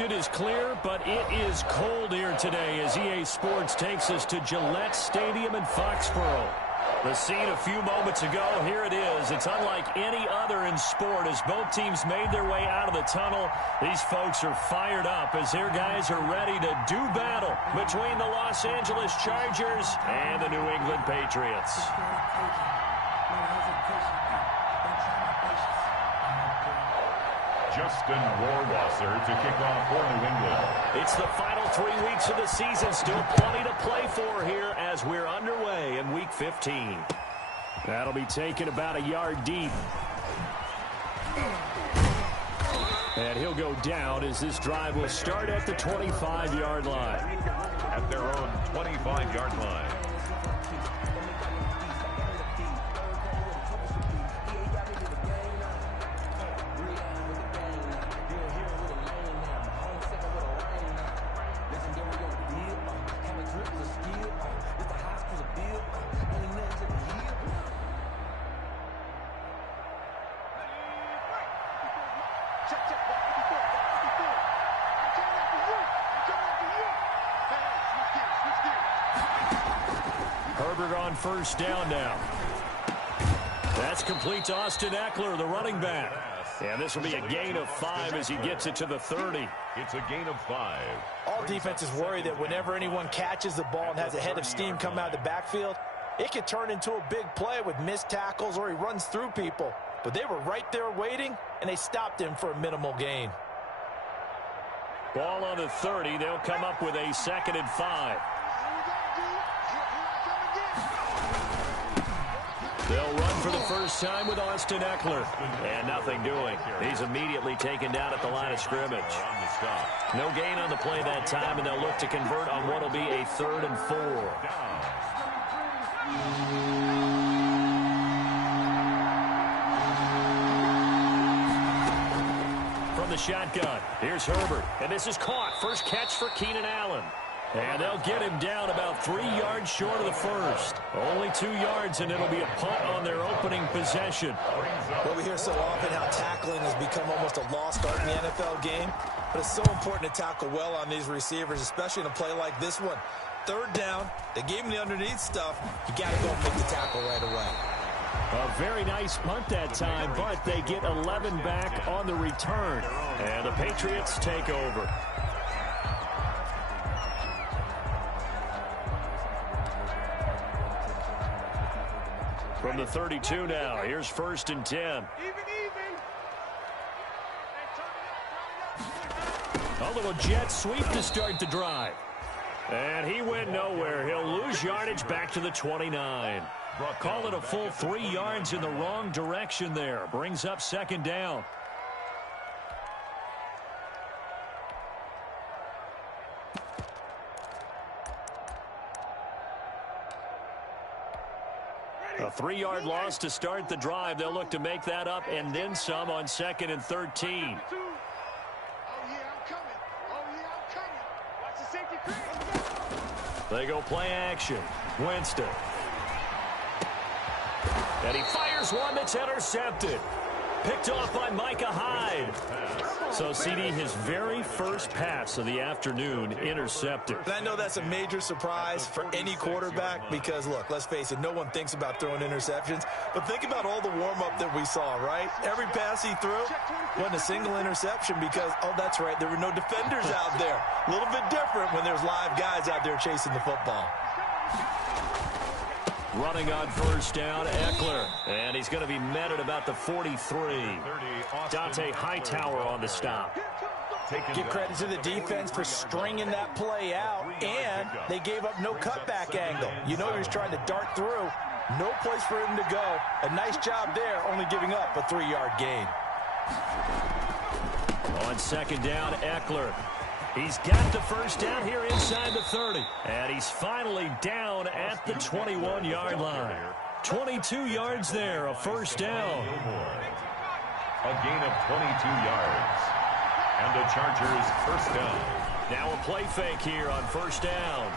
It is clear, but it is cold here today as EA Sports takes us to Gillette Stadium in Foxborough. The scene a few moments ago, here it is. It's unlike any other in sport as both teams made their way out of the tunnel. These folks are fired up as their guys are ready to do battle between the Los Angeles Chargers and the New England Patriots. Justin Rohrwasser to kick off for New England. It's the final 3 weeks of the season. Still plenty to play for here as we're underway in Week 15. That'll be taken about a yard deep. And he'll go down as this drive will start at the 25-yard line. At their own 25-yard line. Herbert on first down now. That's complete to Austin Eckler, the running back. And this will be a gain of 5 as he gets it to the 30. It's a gain of 5. All defenses worry that whenever anyone catches the ball and has a head of steam come out of the backfield, it could turn into a big play with missed tackles or he runs through people. But they were right there waiting, and they stopped him for a minimal gain. Ball on the 30. They'll come up with a 2nd and 5. They'll run for the first time with Austin Eckler. And nothing doing. He's immediately taken down at the line of scrimmage. No gain on the play that time, and they'll look to convert on what will be a 3rd and 4. From the shotgun, here's Herbert. And this is caught. First catch for Keenan Allen. And they'll get him down about 3 yards short of the first. Only 2 yards, and it'll be a punt on their opening possession. Well, we hear so often how tackling has become almost a lost art in the NFL game. But it's so important to tackle well on these receivers, especially in a play like this one. 3rd down, they gave him the underneath stuff. You got to go and make the tackle right away. A very nice punt that time, but they get 11 back on the return. And the Patriots take over. From the 32 now, here's 1st and 10. A little jet sweep to start the drive. And he went nowhere. He'll lose yardage back to the 29. Call it a full 3 yards in the wrong direction there. Brings up 2nd down. A 3-yard loss to start the drive. They'll look to make that up and then some on 2nd and 13. They go play action. Winston. And he fires one that's intercepted. Picked off by Micah Hyde. So, CD, his very first pass of the afternoon intercepted. And I know that's a major surprise for any quarterback because, look, let's face it, no one thinks about throwing interceptions. But think about all the warm-up that we saw, right? Every pass he threw wasn't a single interception because, oh, that's right, there were no defenders out there. A little bit different when there's live guys out there chasing the football. Running on first down, Eckler. And he's going to be met at about the 43. Dante Hightower on the stop. Give credit to the defense for stringing that play out, and they gave up no cutback angle. You know he was trying to dart through. No place for him to go. A nice job there, only giving up a 3-yard gain. On 2nd down, Eckler. He's got the first down here inside the 30. And he's finally down at the 21-yard line. 22 yards there, a first down. A gain of 22 yards. And the Chargers first down. Now a play fake here on first down.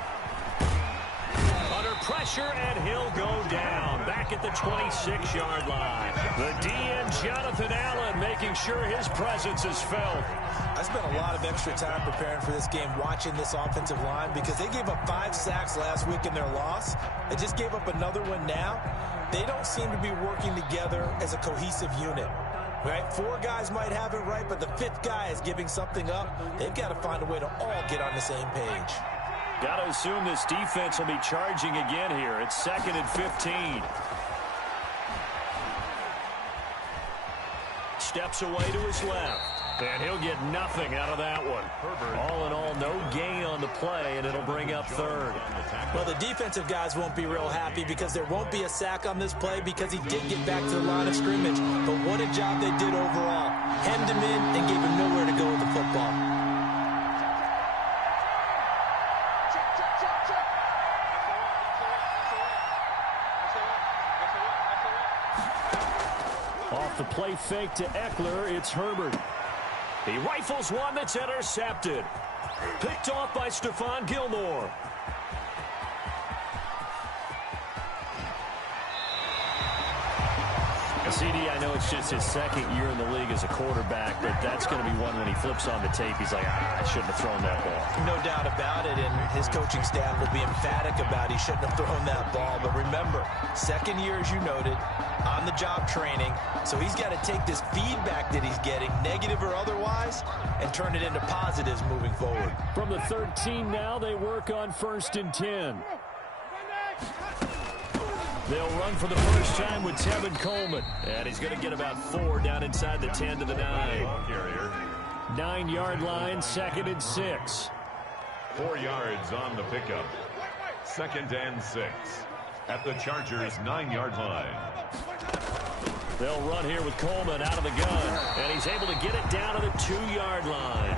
Under pressure, and he'll go down. Back back at the 26-yard line. The DN, Jonathan Allen, making sure his presence is felt. I spent a lot of extra time preparing for this game, watching this offensive line, because they gave up 5 sacks last week in their loss. They just gave up another one now. They don't seem to be working together as a cohesive unit. Right? 4 guys might have it right, but the 5th guy is giving something up. They've got to find a way to all get on the same page. Got to assume this defense will be charging again here. It's 2nd and 15. Steps away to his left. And he'll get nothing out of that one. All in all, no gain on the play, and it'll bring up 3rd. Well, the defensive guys won't be real happy because there won't be a sack on this play because he did get back to the line of scrimmage. But what a job they did overall. Hemmed him in and gave him nowhere to go with the football. Off the play fake to Eckler, it's Herbert. He rifles one that's intercepted. Picked off by Stephon Gilmore. CD, I know it's just his 2nd year in the league as a quarterback, but that's going to be one when he flips on the tape. He's like, I shouldn't have thrown that ball. No doubt about it, and his coaching staff will be emphatic about he shouldn't have thrown that ball. But remember, 2nd year, as you noted, on-the-job training, so he's got to take this feedback that he's getting, negative or otherwise, and turn it into positives moving forward. From the 13 now, they work on 1st and 10. They'll run for the first time with Tevin Coleman. And he's going to get about 4 down inside the 10 to the 9. 9-yard line, 2nd and 6. 4 yards on the pickup. 2nd and 6. At the Chargers' 9-yard line. They'll run here with Coleman out of the gun. And he's able to get it down to the 2-yard line.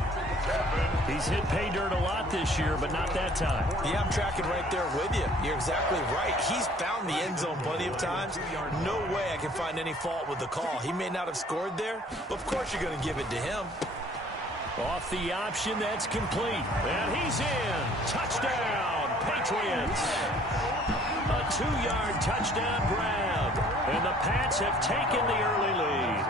He's hit pay dirt a lot this year, but not that time. Yeah, I'm tracking right there with you. You're exactly right. He's found the end zone plenty of times. No way I can find any fault with the call. He may not have scored there, but of course you're going to give it to him. Off the option, that's complete. And he's in. Touchdown, Patriots. A 2-yard touchdown grab. And the Pats have taken the early lead.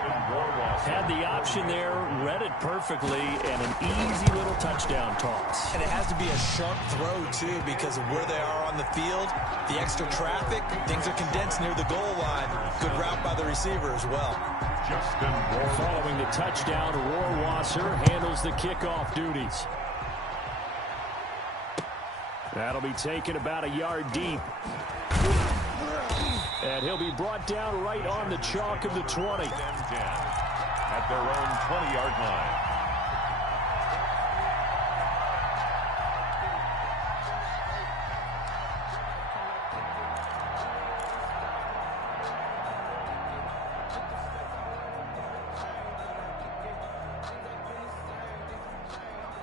Had the option there, read it perfectly, and an easy little touchdown toss. And it has to be a sharp throw, too, because of where they are on the field, the extra traffic, things are condensed near the goal line. Good route by the receiver as well. Following the touchdown, Rohrwasser handles the kickoff duties. That'll be taken about a yard deep. And he'll be brought down right on the chalk of the 20. At their own 20-yard line.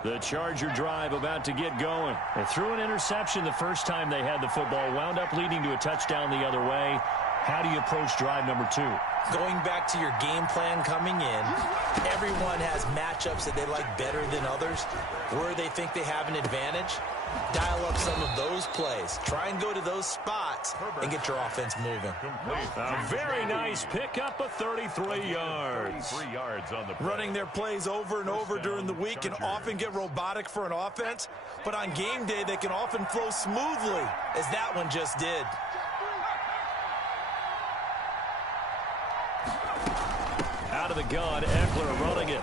The Charger drive about to get going. They threw an interception the first time they had the football, wound up leading to a touchdown the other way. How do you approach drive number 2? Going back to your game plan coming in, everyone has matchups that they like better than others, where they think they have an advantage. Dial up some of those plays. Try and go to those spots and get your offense moving. A very nice pickup of 33 yards. 3 yards on the play. Running their plays over and over during the week can often get robotic for an offense, but on game day they can often flow smoothly, as that one just did. Out of the gun, Eckler running it.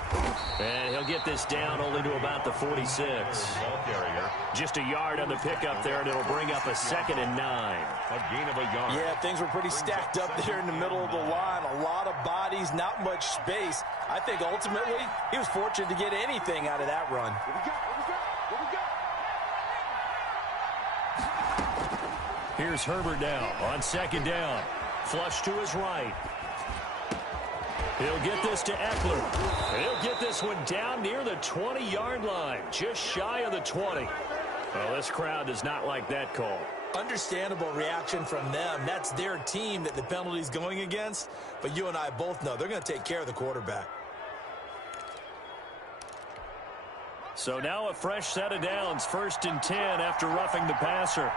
And he'll get this down only to about the 46. Just a yard on the pickup there, and it'll bring up a 2nd and 9. A gain of a yard. Yeah, things were pretty stacked up there in the middle of the line. A lot of bodies, not much space. I think ultimately he was fortunate to get anything out of that run. Here's Herbert now on 2nd down. Flush to his right. He'll get this to Eckler. And he'll get this one down near the 20-yard line, just shy of the 20. Well, this crowd does not like that call. Understandable reaction from them. That's their team that the penalty's going against. But you and I both know they're going to take care of the quarterback. So now a fresh set of downs, 1st and 10 after roughing the passer.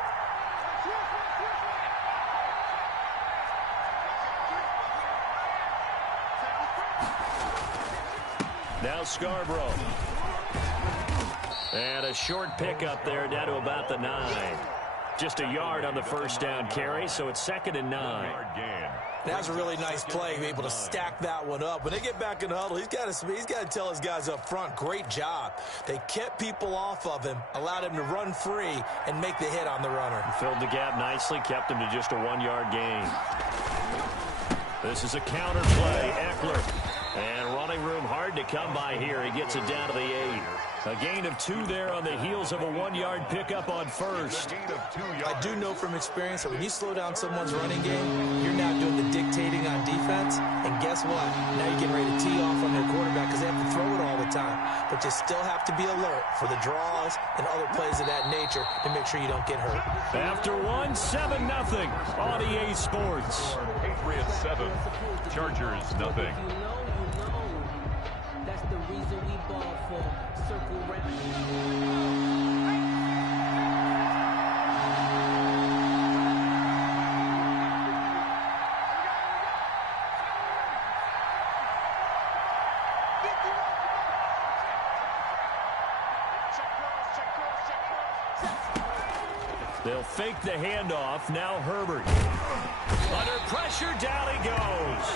Now Scarborough. And a short pickup there down to about the 9. Just a yard on the first down carry, so it's 2nd and 9. That was a really nice play, able to stack that one up. When they get back in the huddle, he's got to tell his guys up front, great job. They kept people off of him, allowed him to run free, and make the hit on the runner. Filled the gap nicely, kept him to just a 1-yard gain. This is a counter play, Eckler. And running room hard to come by here. He gets it down to the 8. A gain of 2 there on the heels of a 1-yard pickup on first. I do know from experience that when you slow down someone's running game, you're now doing the dictating on defense. And guess what? Now you're getting ready to tee off on their quarterback because they have to throw it all the time. But you still have to be alert for the draws and other plays of that nature to make sure you don't get hurt. After 1, 7-0 on EA Sports. Patriots 7, Chargers nothing. That's the reason we ball for. Circle round. They'll fake the handoff. Now Herbert. Under pressure, down he goes.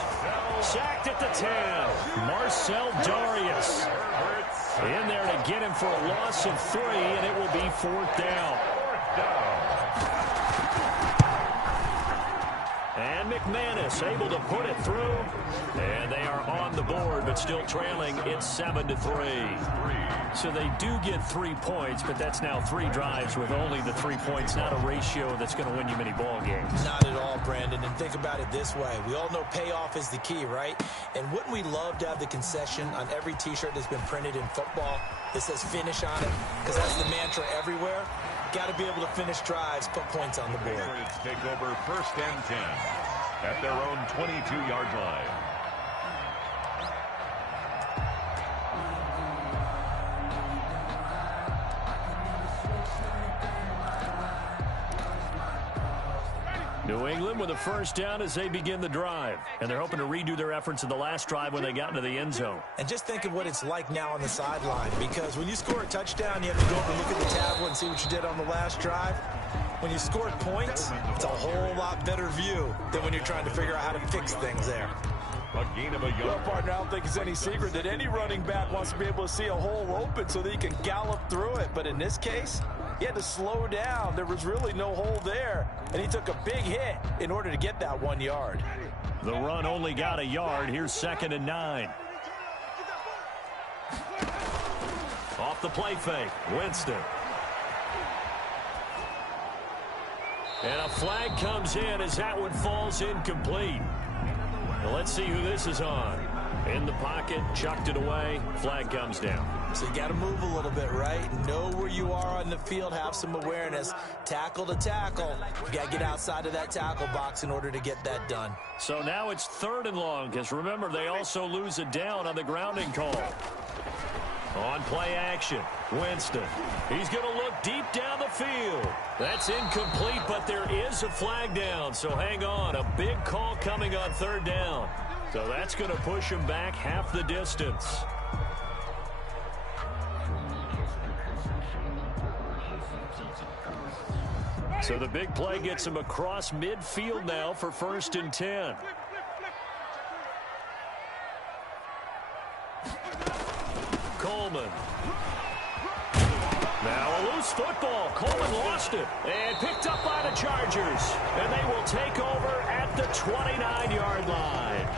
Sacked at the 10. Marcel Darius in there to get him for a loss of 3, and it will be 4th down. And McManus able to put it through. And they are on the board, but still trailing. It's 7-3. So they do get 3 points, but that's now 3 drives with only the 3 points, not a ratio that's going to win you many ball games. Not at all, Brandon. And think about it this way. We all know payoff is the key, right? And wouldn't we love to have the concession on every T-shirt that's been printed in football that says finish on it? Because that's the mantra everywhere. Got to be able to finish drives, put points on the board. Patriots take over 1st and 10 at their own 22-yard line. New England with a 1st down as they begin the drive. And they're hoping to redo their efforts in the last drive when they got into the end zone. And just think of what it's like now on the sideline, because when you score a touchdown, you have to go up and look at the tablet and see what you did on the last drive. When you scored points, it's a whole lot better view than when you're trying to figure out how to fix things there. A gain of a yard. Well, partner, I don't think it's any secret that any running back wants to be able to see a hole open so that he can gallop through it. But in this case, he had to slow down. There was really no hole there, and he took a big hit in order to get that 1 yard. The run only got a yard. Here's 2nd and 9. Off the play fake, Winston. And a flag comes in as that one falls incomplete. Well, let's see who this is on. In the pocket, chucked it away, flag comes down. So you got to move a little bit, right? Know where you are on the field, have some awareness. Tackle to tackle. You got to get outside of that tackle box in order to get that done. So now it's 3rd and long, because remember, they also lose a down on the grounding call. On play action, Winston. He's going to look deep down the field. That's incomplete, but there is a flag down, so hang on. A big call coming on 3rd down. So that's going to push him back half the distance. So the big play gets him across midfield now for 1st and 10. Coleman. Now a loose football. Coleman lost it and picked up by the Chargers. And they will take over at the 29-yard line.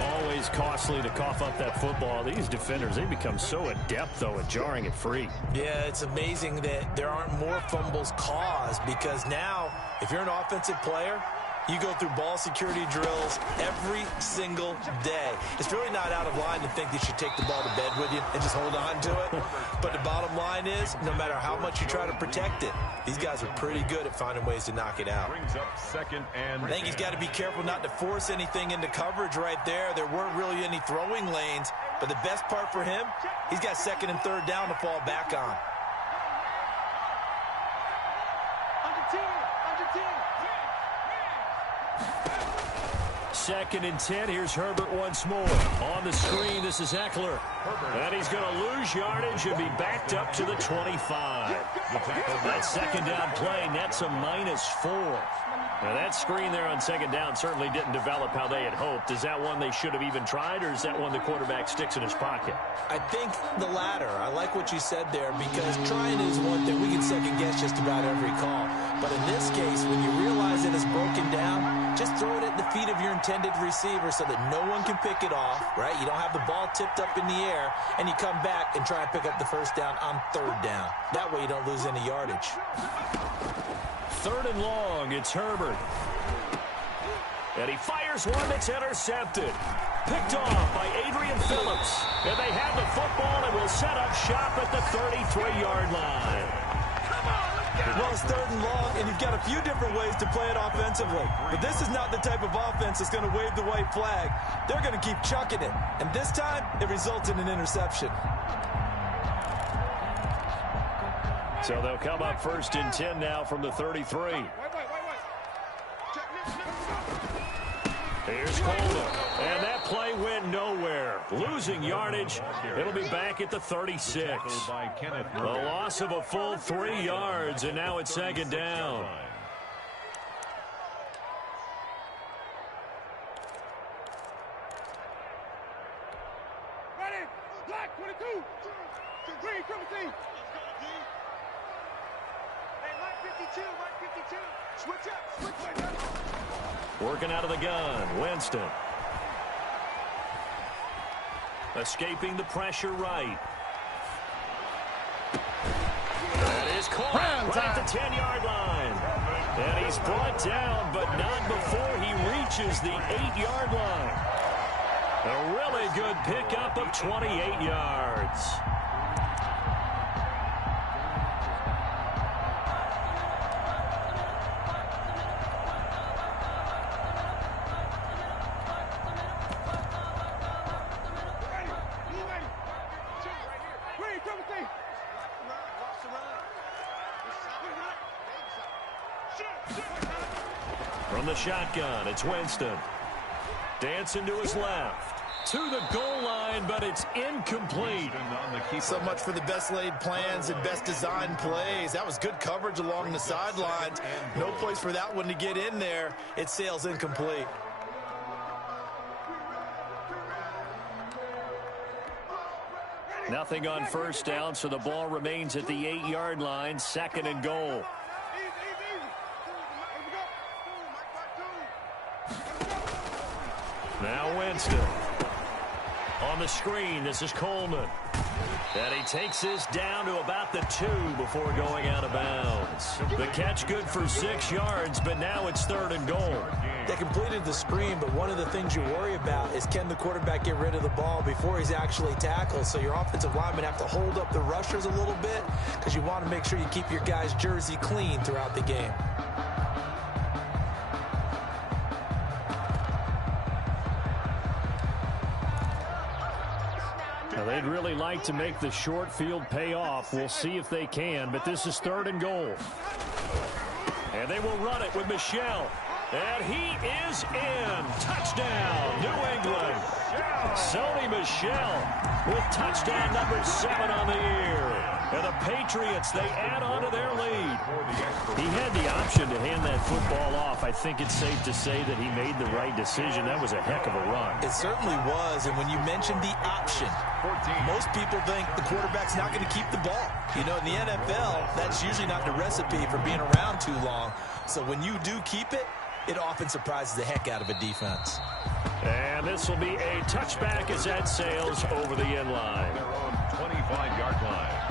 Always costly to cough up that football. These defenders, they become so adept, though, at jarring it free. Yeah, it's amazing that there aren't more fumbles caused, because now, if you're an offensive player, you go through ball security drills every single day. It's really not out of line to think that you should take the ball to bed with you and just hold on to it. But the bottom line is, no matter how much you try to protect it, these guys are pretty good at finding ways to knock it out. Brings up 2nd and 10. I think he's got to be careful not to force anything into coverage right there. There weren't really any throwing lanes. But the best part for him, he's got 2nd and 3rd down to fall back on. 2nd and 10. Here's Herbert once more. On the screen, this is Eckler. And he's going to lose yardage and be backed up to the 25. That 2nd down play nets a -4. Now, that screen there on 2nd down certainly didn't develop how they had hoped. Is that one they should have even tried, or is that one the quarterback sticks in his pocket? I think the latter. I like what you said there, because trying is one thing. We can second-guess just about every call. But in this case, when you realize it is broken down, just throw it at the feet of your intended receiver so that no one can pick it off, right? You don't have the ball tipped up in the air, and you come back and try and pick up the 1st down on 3rd down. That way you don't lose any yardage. 3rd and long, it's Herbert. And he fires one that's intercepted. Picked off by Adrian Phillips. And they have the football and will set up shop at the 33-yard line. Well, it's 3rd and long, and you've got a few different ways to play it offensively. But this is not the type of offense that's going to wave the white flag. They're going to keep chucking it. And this time, it results in an interception. So they'll come up 1st and 10 now from the 33. Here's Coleman. And that play went nowhere. Losing yardage. It'll be back at the 36. A loss of a full 3 yards, and now it's 2nd down. Ready? Black 22. Green 17. Switch up. Working out of the gun, Winston. Escaping the pressure right. That is caught right at the 10-yard line. And he's brought down, but not before he reaches the 8-yard line. A really good pickup of 28 yards. From the shotgun, it's Winston. Dancing to his left. To the goal line, but it's incomplete. So much for the best laid plans and best designed plays. That was good coverage along the sidelines. No place for that one to get in there. It sails incomplete. Nothing on 1st down, so the ball remains at the 8-yard line. 2nd and goal. Now Winston. On the screen, this is Coleman. And he takes this down to about the 2 before going out of bounds. The catch good for 6 yards, but now it's 3rd and goal. They completed the screen, but one of the things you worry about is, can the quarterback get rid of the ball before he's actually tackled? So your offensive linemen have to hold up the rushers a little bit, because you want to make sure you keep your guy's jersey clean throughout the game. Now, they'd really like to make the short field pay off. We'll see if they can, but this is 3rd and goal. And they will run it with Michel. And he is in. Touchdown, New England. Sony Michel with touchdown number 7 on the year. And the Patriots, they add on to their lead. He had the option to hand that football off. I think it's safe to say that he made the right decision. That was a heck of a run. It certainly was. And when you mentioned the option, most people think the quarterback's not going to keep the ball. You know, in the NFL, that's usually not the recipe for being around too long. So when you do keep it, it often surprises the heck out of a defense. And this will be a touchback as that sails over the end line. Their own 25-yard line.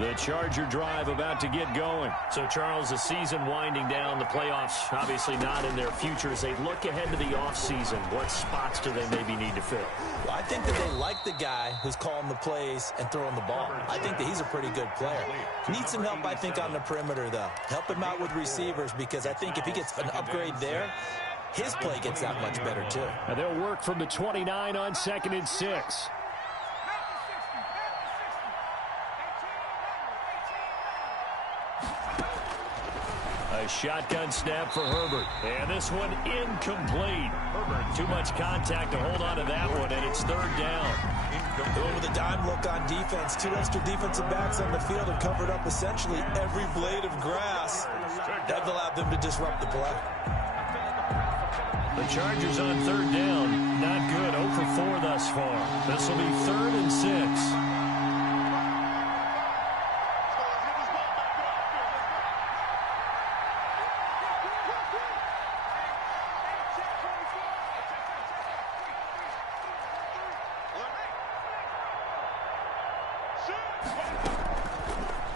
The Charger drive about to get going. So, Charles, the season winding down, the playoffs obviously not in their future. As they look ahead to the offseason, what spots do they maybe need to fill? Well, I think that they like the guy who's calling the plays and throwing the ball. I think that he's a pretty good player. Needs some help, I think, on the perimeter, though. Help him out with receivers, because I think if he gets an upgrade there, his play gets that much better, too. And they'll work from the 29 on 2nd and 6. A shotgun snap for Herbert. And this one incomplete. Herbert, too much contact to hold on to that one, and it's third down. With a dime look on defense, 2 extra defensive backs on the field and covered up essentially every blade of grass. That allowed them to disrupt the play. The Chargers on third down. Not good. 0 for 4 thus far. This will be 3rd and 6.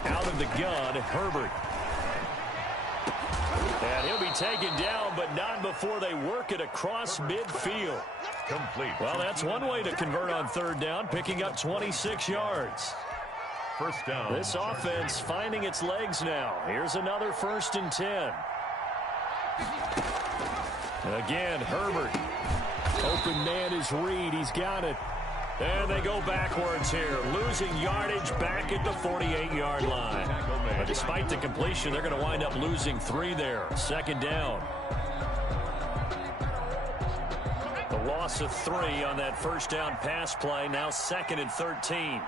Out of the gun, Herbert. And he'll be taken down, but not before they work it across midfield. Complete. Well, that's one way to convert on third down, picking up 26 yards. First down. This offense finding its legs now. Here's another 1st and 10. Again, Herbert. Open man is Reed. He's got it. And they go backwards here, losing yardage back at the 48-yard line. But despite the completion, they're going to wind up losing 3 there. 2nd down. The loss of 3 on that 1st down pass play. Now 2nd and 13.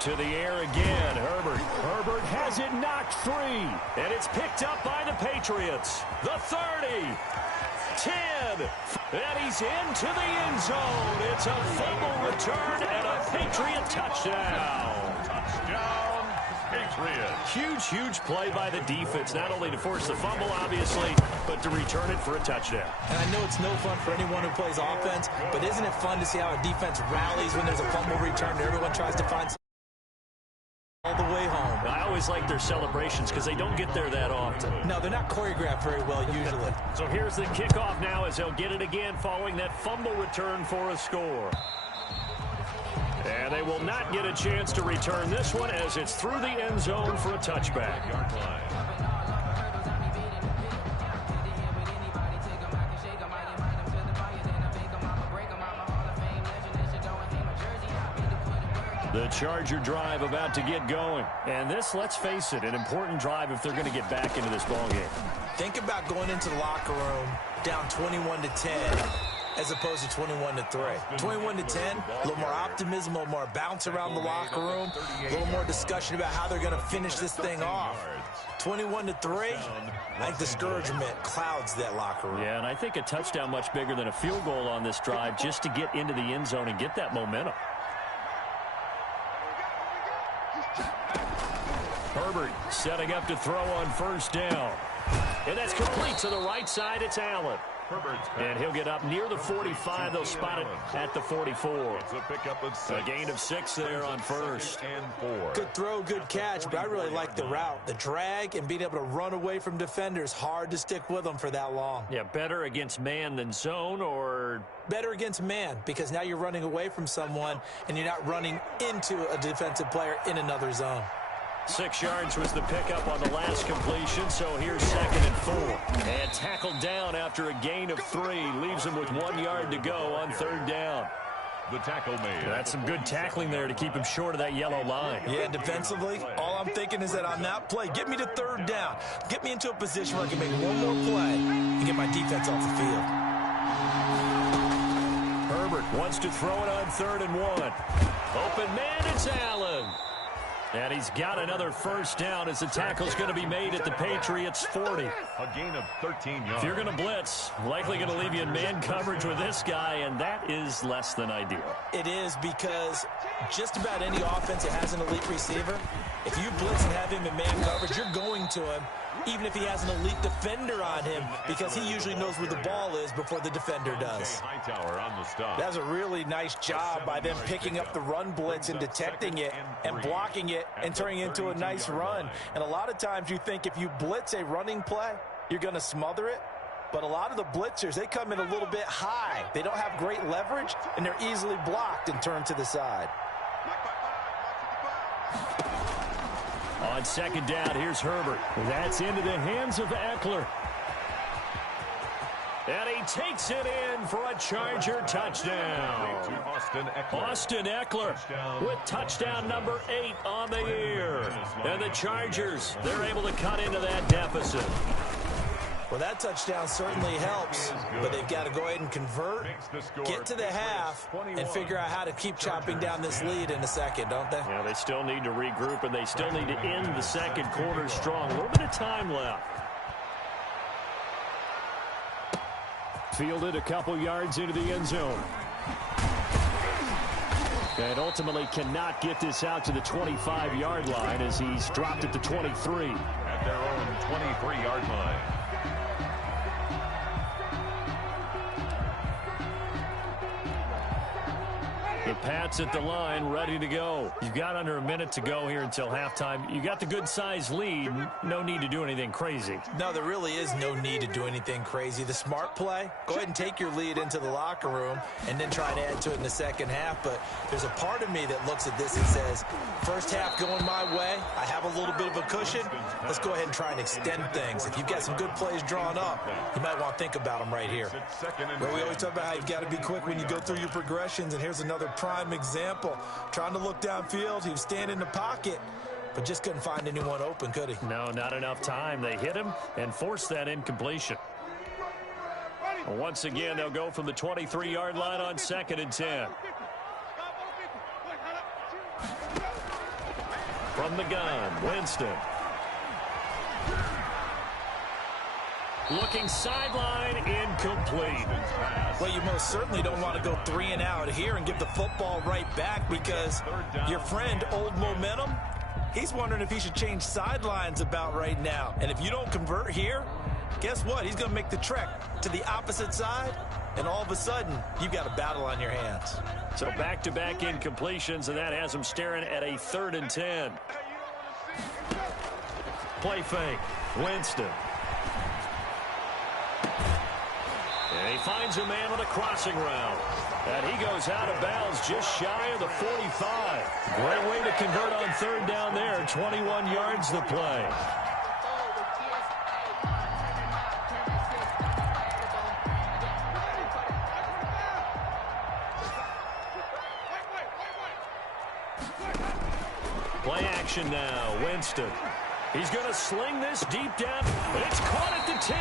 To the air again, Herbert. Herbert has it knocked free. And it's picked up by the Patriots. The 30. 10. And he's into the end zone. It's a fumble return and a Patriot touchdown. Touchdown, Patriots. Huge play by the defense, not only to force the fumble, obviously, but to return it for a touchdown. And I know it's no fun for anyone who plays offense, but isn't it fun to see how a defense rallies when there's a fumble return and everyone tries to find all the way home? I always like their celebrations because they don't get there that often. No, they're not choreographed very well usually. So here's the kickoff now as they'll get it again following that fumble return for a score. And they will not get a chance to return this one as it's through the end zone for a touchback. Yard line. The Charger drive about to get going. And this, let's face it, an important drive if they're going to get back into this ballgame. Think about going into the locker room down 21-10 as opposed to 21-3. 21-10, a little more optimism, a little more bounce around the locker room, a little more discussion about how they're going to finish this thing off. 21-3, I think discouragement clouds that locker room. Yeah, and I think a touchdown much bigger than a field goal on this drive just to get into the end zone and get that momentum. Herbert setting up to throw on 1st down. And that's complete to the right side. It's Allen. And he'll get up near the 45. They'll spot it at the 44. It's a pickup of 6. A gain of 6 there on 1st. And 4. Good throw, good catch, but I really like the route. The drag and being able to run away from defenders. Hard to stick with them for that long. Yeah, better against man than zone, or better against man, because now you're running away from someone and you're not running into a defensive player in another zone. 6 yards was the pickup on the last completion, so here's 2nd and 4. And tackled down after a gain of 3. Leaves him with 1 yard to go on 3rd down. The tackle made. That's some good tackling there to keep him short of that yellow line. Yeah, defensively, all I'm thinking is that on that play, get me to 3rd down. Get me into a position where I can make one more play and get my defense off the field. Herbert wants to throw it on 3rd and 1. Open man, it's Allen. And he's got another 1st down as the tackle's going to be made at the Patriots' 40. A gain of 13 yards. If you're going to blitz, likely going to leave you in man coverage with this guy, and that is less than ideal. It is, because just about any offense that has an elite receiver, if you blitz and have him in man coverage, you're going to him, even if he has an elite defender on him, because he usually knows where the ball is before the defender does. Hightower on the stop. That's a really nice job by them picking up the run blitz and detecting it and blocking it and turning it into a nice run. And a lot of times you think if you blitz a running play, you're going to smother it. But a lot of the blitzers, they come in a little bit high. They don't have great leverage, and they're easily blocked and turned to the side. On 2nd down, here's Herbert. That's into the hands of Eckler. And he takes it in for a Charger touchdown. Austin Eckler with touchdown number 8 on the year. And the Chargers, they're able to cut into that deficit. Well, that touchdown certainly helps, but they've got to go ahead and convert, get to the half, and figure out how to keep chopping down this lead in the second, don't they? Yeah, they still need to regroup, and they still need to end the second quarter strong. A little bit of time left. Fielded a couple yards into the end zone. And ultimately cannot get this out to the 25-yard line as he's dropped at the 23. At their own 23-yard line. The Pats at the line, ready to go. You've got under a minute to go here until halftime. You got the good-sized lead. No need to do anything crazy. No, there really is no need to do anything crazy. The smart play, go ahead and take your lead into the locker room and then try to add to it in the second half. But there's a part of me that looks at this and says, first half going my way, I have a little bit of a cushion. Let's go ahead and try and extend things. If you've got some good plays drawn up, you might want to think about them right here. Well, we always talk about how you've got to be quick when you go through your progressions, and here's another prime example. Trying to look downfield, he was standing in the pocket, but just couldn't find anyone open, could he? No, not enough time. They hit him and forced that incompletion. Once again, they'll go from the 23-yard line on 2nd and 10. From the gun, Winston. Looking sideline, incomplete. Well, you most certainly don't want to go 3 and out here and give the football right back, because your friend, Old Momentum, he's wondering if he should change sidelines about right now. And if you don't convert here, guess what? He's going to make the trek to the opposite side, and all of a sudden, you've got a battle on your hands. So back-to-back incompletions, and that has him staring at a 3rd and 10. Play fake, Winston. And he finds a man on a crossing route. And he goes out of bounds just shy of the 45. Great way to convert on 3rd down there. 21 yards to play. Play action now. Winston. He's going to sling this deep down. It's caught at the 10.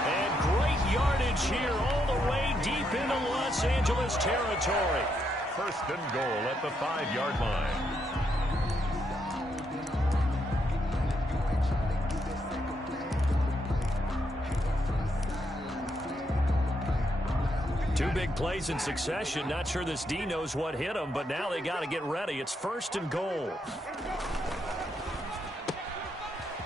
And great yardage here all the way deep into Los Angeles territory. 1st and goal at the 5-yard line. Two big plays in succession. Not sure this D knows what hit him, but now they got to get ready. It's 1st and goal.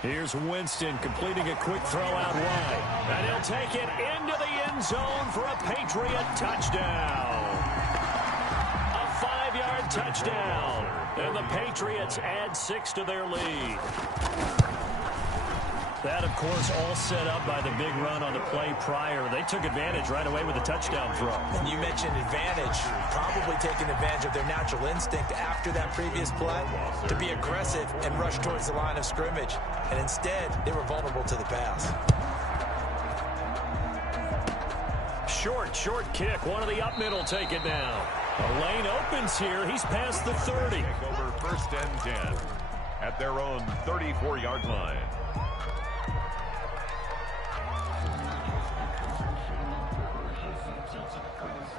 Here's Winston completing a quick throw out wide. And he'll take it into the end zone for a Patriot touchdown. A 5-yard touchdown. And the Patriots add 6 to their lead. That, of course, all set up by the big run on the play prior. They took advantage right away with a touchdown throw. And you mentioned advantage, probably taking advantage of their natural instinct after that previous play to be aggressive and rush towards the line of scrimmage. And instead, they were vulnerable to the pass. Short kick. One of the up middle take it now. A lane opens here. He's past the 30. Over 1st and 10 at their own 34-yard line.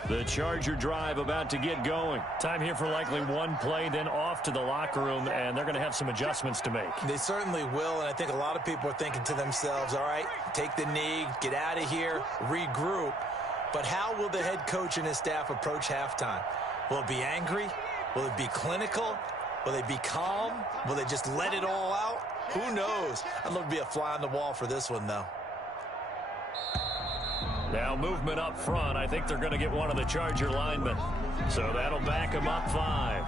The Charger drive about to get going. Time here for likely one play, then off to the locker room, and they're going to have some adjustments to make. They certainly will, and I think a lot of people are thinking to themselves, all right, take the knee, get out of here, regroup. But how will the head coach and his staff approach halftime? Will it be angry? Will it be clinical? Will they be calm? Will they just let it all out? Who knows? I'd love to be a fly on the wall for this one, though. Now movement up front. I think they're going to get one of the Charger linemen. So that'll back them up 5.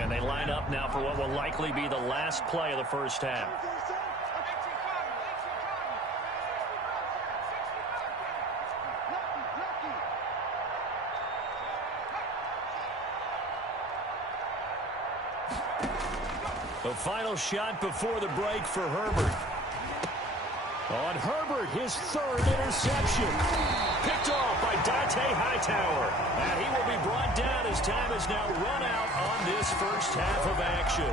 And they line up now for what will likely be the last play of the first half. The final shot before the break for Herbert. On Herbert, his third interception. Picked off by Dante Hightower. And he will be brought down as time has now run out on this first half of action.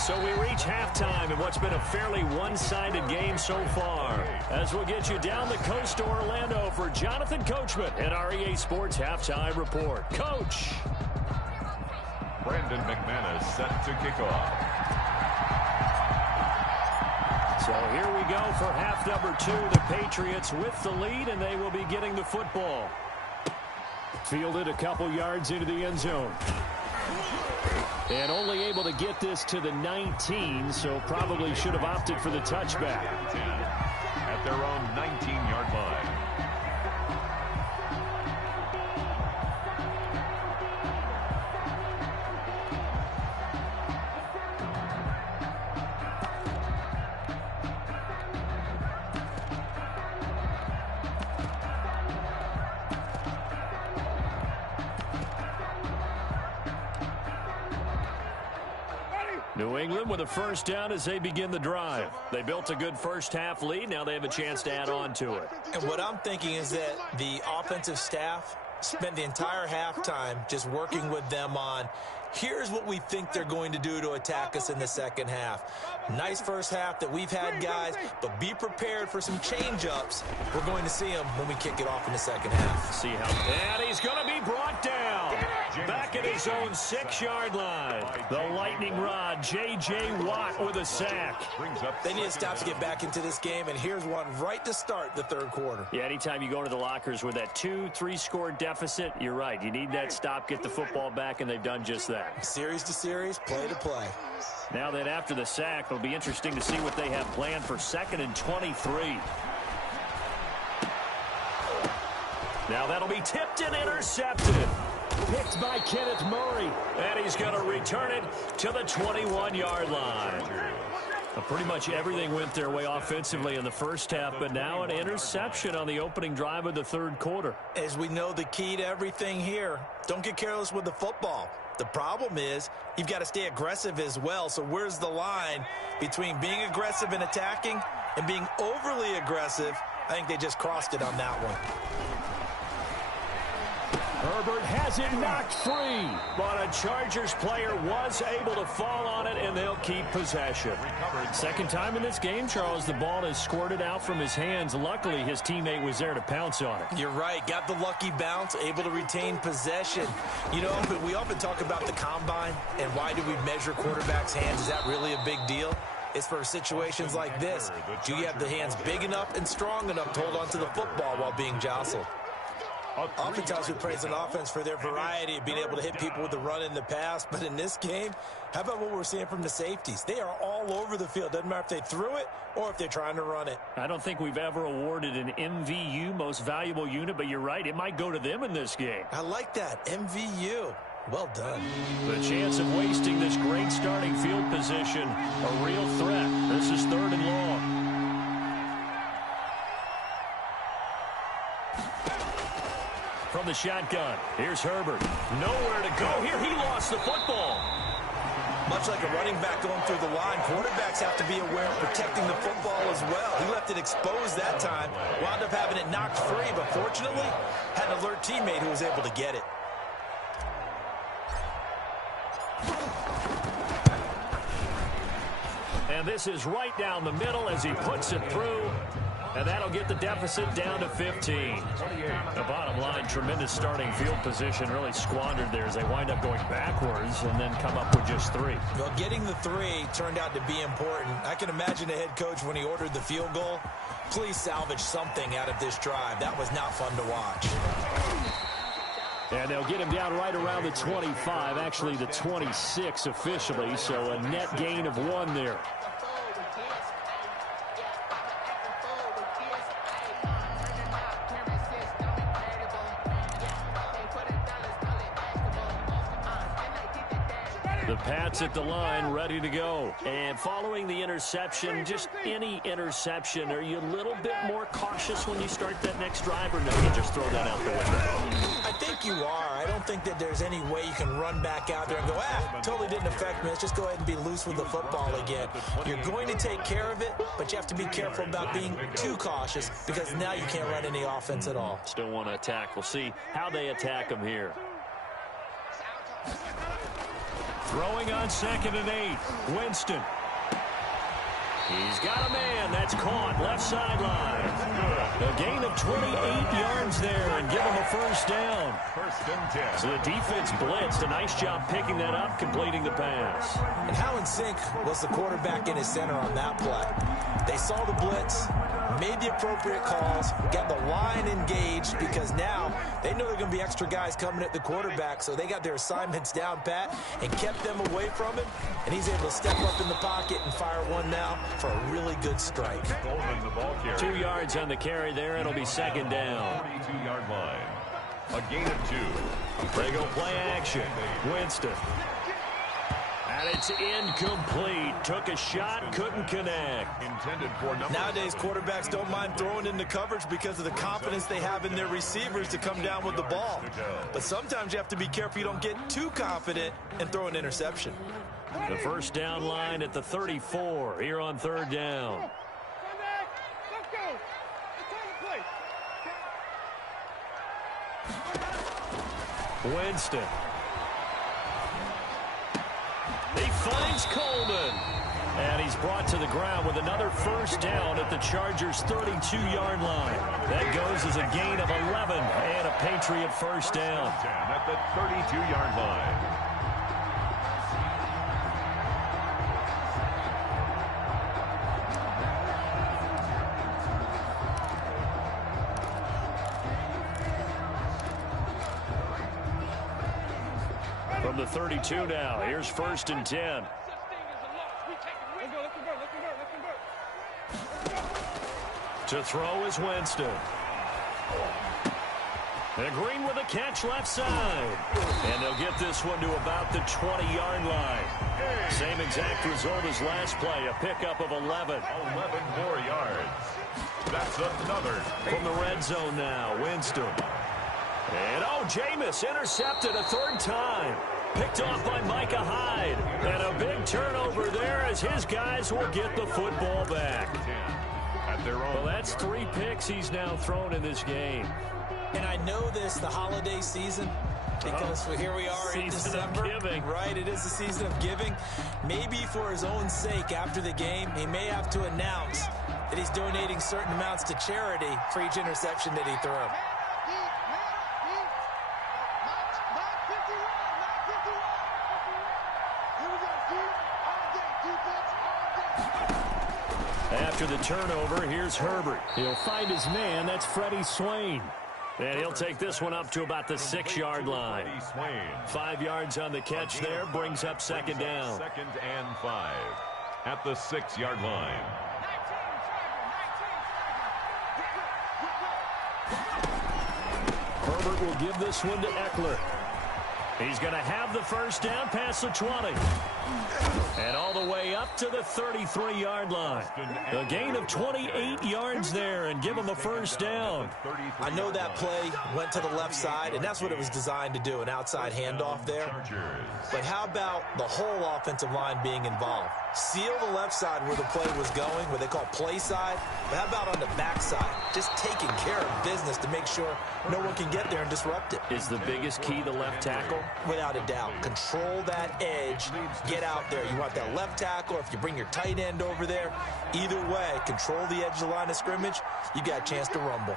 So we reach halftime in what's been a fairly one-sided game so far. As we'll get you down the coast to Orlando for Jonathan Coachman and our EA Sports Halftime Report. Coach. Brandon McManus set to kick off. So here we go for half number 2. The Patriots with the lead, and they will be getting the football. Fielded a couple yards into the end zone. And only able to get this to the 19, so probably should have opted for the touchback. At their own 19-yard line. New England with a first down as they begin the drive. They built a good first half lead. Now they have a chance to add on to it. And what I'm thinking is that the offensive staff spent the entire halftime just working with them on, here's what we think they're going to do to attack us in the second half. Nice first half that we've had, guys, but be prepared for some change-ups. We're going to see them when we kick it off in the second half. See how. And he's going to be brought down. Back at his own 6-yard line. The lightning rod, J.J. Watt with a sack. They need to stop to get back into this game, and here's one right to start the third quarter. Yeah, anytime you go to the lockers with that 2-3 score deficit, you're right. You need that stop, get the football back, and they've done just that. Series to series, play to play. Now that after the sack, it'll be interesting to see what they have planned for 2nd and 23. Now that'll be tipped and intercepted. Picked by Kenneth Murray. And he's going to return it to the 21-yard line. Well, pretty much everything went their way offensively in the first half, but now an interception on the opening drive of the third quarter. As we know, the key to everything here, don't get careless with the football. The problem is you've got to stay aggressive as well. So where's the line between being aggressive and attacking and being overly aggressive? I think they just crossed it on that one. Herbert has it knocked free, but a Chargers player was able to fall on it, and they'll keep possession. Second time in this game, Charles, the ball is squirted out from his hands. Luckily, his teammate was there to pounce on it. You're right. Got the lucky bounce, able to retain possession. You know, but we often talk about the combine and why do we measure quarterbacks' hands. Is that really a big deal? It's for situations like this. Do you have the hands big enough and strong enough to hold on to the football while being jostled? Oftentimes we praise an offense for their variety of being able to hit people with the run in the pass, but in this game, how about what we're seeing from the safeties? They are all over the field. Doesn't matter if they threw it or if they're trying to run it. I don't think we've ever awarded an MVU, most valuable unit, but you're right, it might go to them in this game. I like that, MVU. Well done. The chance of wasting this great starting field position, a real threat. This is 3rd and long. From the shotgun, here's Herbert. Nowhere to go here. He lost the football. Much like a running back going through the line, quarterbacks have to be aware of protecting the football as well. He left it exposed that time, wound up having it knocked free, but fortunately, had an alert teammate who was able to get it. And this is right down the middle as he puts it through. And that'll get the deficit down to 15. The bottom line, tremendous starting field position, really squandered there as they wind up going backwards and then come up with just 3. Well, getting the 3 turned out to be important. I can imagine the head coach when he ordered the field goal. Please salvage something out of this drive. That was not fun to watch. And they'll get him down right around the 25, actually the 26 officially, so a net gain of 1 there. The Pats at the line, ready to go. And following the interception, just any interception, are you a little bit more cautious when you start that next drive, or no, you just throw that out the window? I think think you are. I don't think that there's any way you can run back out there and go, totally didn't affect me. Let's just go ahead and be loose with the football again. You're going to take care of it, but you have to be careful about being too cautious because now you can't run any offense at all. Still want to attack. We'll see how they attack him here. Throwing on 2nd and 8. Winston. He's got a man. That's caught. Left sideline. A gain of 28 yards there and give him a first down. First and 10. So the defense blitzed. A nice job picking that up, completing the pass. And how in sync was the quarterback in his center on that play? They saw the blitz, made the appropriate calls, got the line engaged because now they know there are going to be extra guys coming at the quarterback, so they got their assignments down pat and kept them away from him, and he's able to step up in the pocket and fire one now for a really good strike. 2 yards on the carry there. It'll be 2nd down. 42-yard line. A gain of 2. They go play action. Winston. And it's incomplete. Took a shot, couldn't connect. Intended for number. Nowadays, quarterbacks don't mind throwing into coverage because of the confidence they have in their receivers to come down with the ball. But sometimes you have to be careful you don't get too confident and throw an interception. The first down line at the 34 here on 3rd down. Let's go. It's time to play. Winston. He finds Coleman. And he's brought to the ground with another first down at the Chargers' 32-yard line. That goes as a gain of 11 and a Patriot first down. At the 32-yard line. From the 32 now, here's 1st and 10. To throw is Winston. And Green with a catch left side. And they'll get this one to about the 20-yard line. Same exact result as last play, a pickup of 11. 11 more yards. That's another. From the red zone now, Winston. And, Jameis intercepted a 3rd time. Picked off by Micah Hyde. And a big turnover there as his guys will get the football back. Well, that's 3 picks he's now thrown in this game. And I know this, the holiday season, because here we are in December. Giving. Right, it is the season of giving. Maybe for his own sake after the game, he may have to announce that he's donating certain amounts to charity for each interception that he threw. After the turnover, here's Herbert. He'll find his man. That's Freddie Swain. And he'll take this one up to about the 6-yard line. 5 yards on the catch there. Brings up 2nd down. 2nd and 5 at the 6-yard line. Herbert will give this one to Eckler. He's going to have the first down past the 20. And all the way up to the 33-yard line. A gain of 28 yards there and give him a first down. I know that play went to the left side, and that's what it was designed to do, an outside handoff there. But how about the whole offensive line being involved? Seal the left side where the play was going, where they call play side. But how about on the back side? Just taking care of business to make sure no one can get there and disrupt it. Is the biggest key the left tackle? Without a doubt. Control that edge. Get out there. You want that left tackle, or if you bring your tight end over there, either way, control the edge of the line of scrimmage, you got a chance to rumble.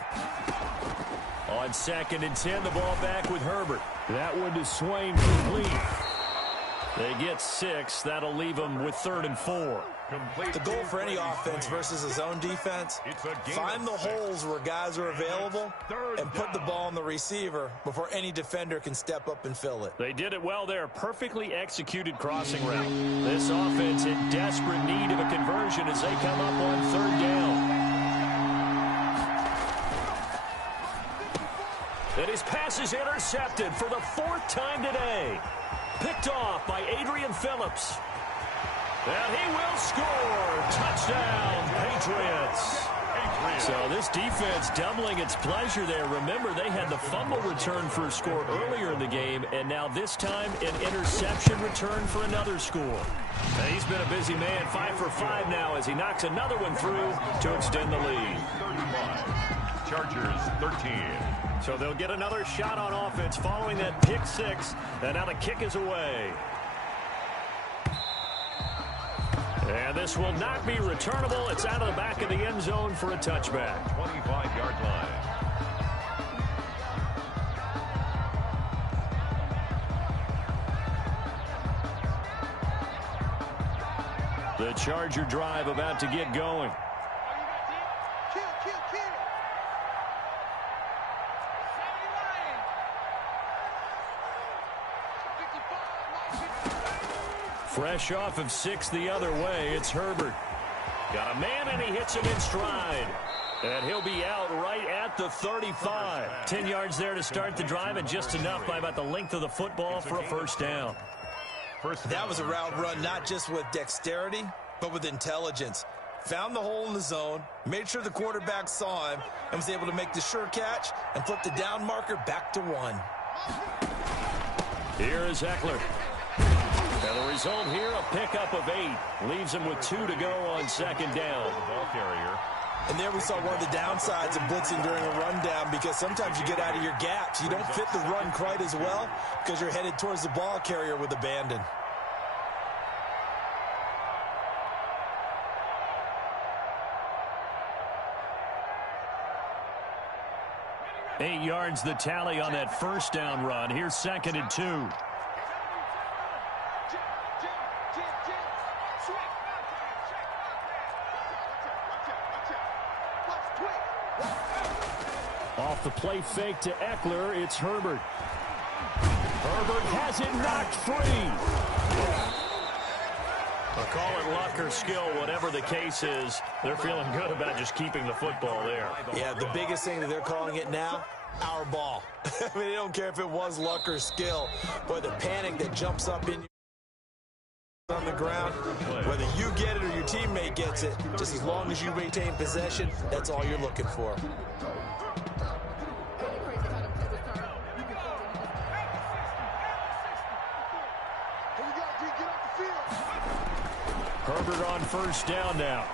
On 2nd and 10, the ball back with Herbert. That one to Swain complete. They get 6. That'll leave them with 3rd and 4. The goal for any offense versus a zone defense, find the holes where guys are available and put the ball on the receiver before any defender can step up and fill it. They did it well there. Perfectly executed crossing route. This offense in desperate need of a conversion as they come up on 3rd down. And his pass is intercepted for the 4th time today. Picked off by Adrian Phillips. And he will score. Touchdown, Patriots. So this defense doubling its pleasure there. Remember, they had the fumble return for a score earlier in the game, and now this time an interception return for another score. Now he's been a busy man, 5 for 5 now as he knocks another one through to extend the lead. 35. Chargers 13. So they'll get another shot on offense following that pick six, and now the kick is away. And this will not be returnable. It's out of the back of the end zone for a touchback. 25-yard line. The Charger drive about to get going. Fresh off of 6 the other way, it's Herbert. Got a man, and he hits him in stride. And he'll be out right at the 35. 10 yards there to start the drive, and just enough by about the length of the football for a first down. That was a route run not just with dexterity, but with intelligence. Found the hole in the zone, made sure the quarterback saw him, and was able to make the sure catch and flip the down marker back to 1. Here is Eckler. And the result here, a pickup of 8. Leaves him with 2 to go on second down. Ball carrier. And there we saw one of the downsides of blitzing during a rundown, because sometimes you get out of your gaps. You don't fit the run quite as well because you're headed towards the ball carrier with abandon. Eight yards the tally on that first down run. Here's 2nd and 2. Off the play fake to Eckler, it's Herbert. Herbert has it knocked free. I'll call it luck or skill, whatever the case is. They're feeling good about just keeping the football there. Yeah, the biggest thing that they're calling it now, our ball. I mean, they don't care if it was luck or skill. Boy, the panic that jumps up in you on the ground, whether you get it or your teammate gets it, just as long as you maintain possession, that's all you're looking for. Herbert on first down now.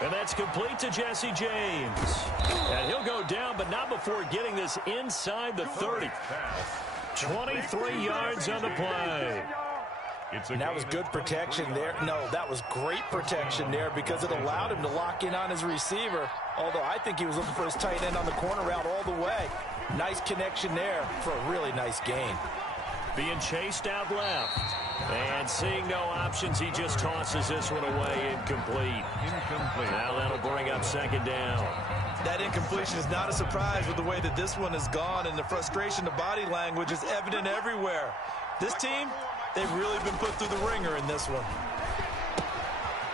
And that's complete to Jesse James. And he'll go down, but not before getting this inside the 30. 23 yards on the play. And that was good protection there. No, that was great protection there because it allowed him to lock in on his receiver. Although I think he was looking for his tight end on the corner route all the way. Nice connection there for a really nice gain. Being chased out left. And seeing no options, he just tosses this one away, incomplete. Now that'll bring up second down. That incompletion is not a surprise with the way that this one has gone, and the frustration, the body language is evident everywhere. This team, they've really been put through the ringer in this one.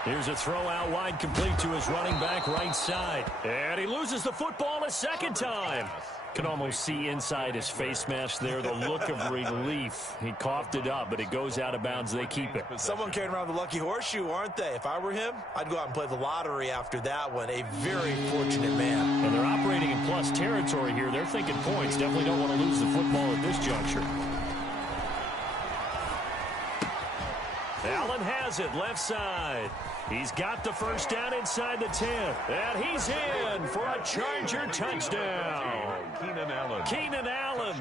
Here's a throw out wide, complete to his running back right side. And he loses the football a second time. Can almost see inside his face mask there the look of relief. He coughed it up, but it goes out of bounds. They keep it. Someone carrying around the lucky horseshoe, aren't they? If I were him, I'd go out and play the lottery after that one. A very fortunate man. And they're operating in plus territory here. They're thinking points. Definitely don't want to lose the football at this juncture. Allen has it left side. He's got the first down inside the 10. And he's in for a Charger touchdown. Keenan Allen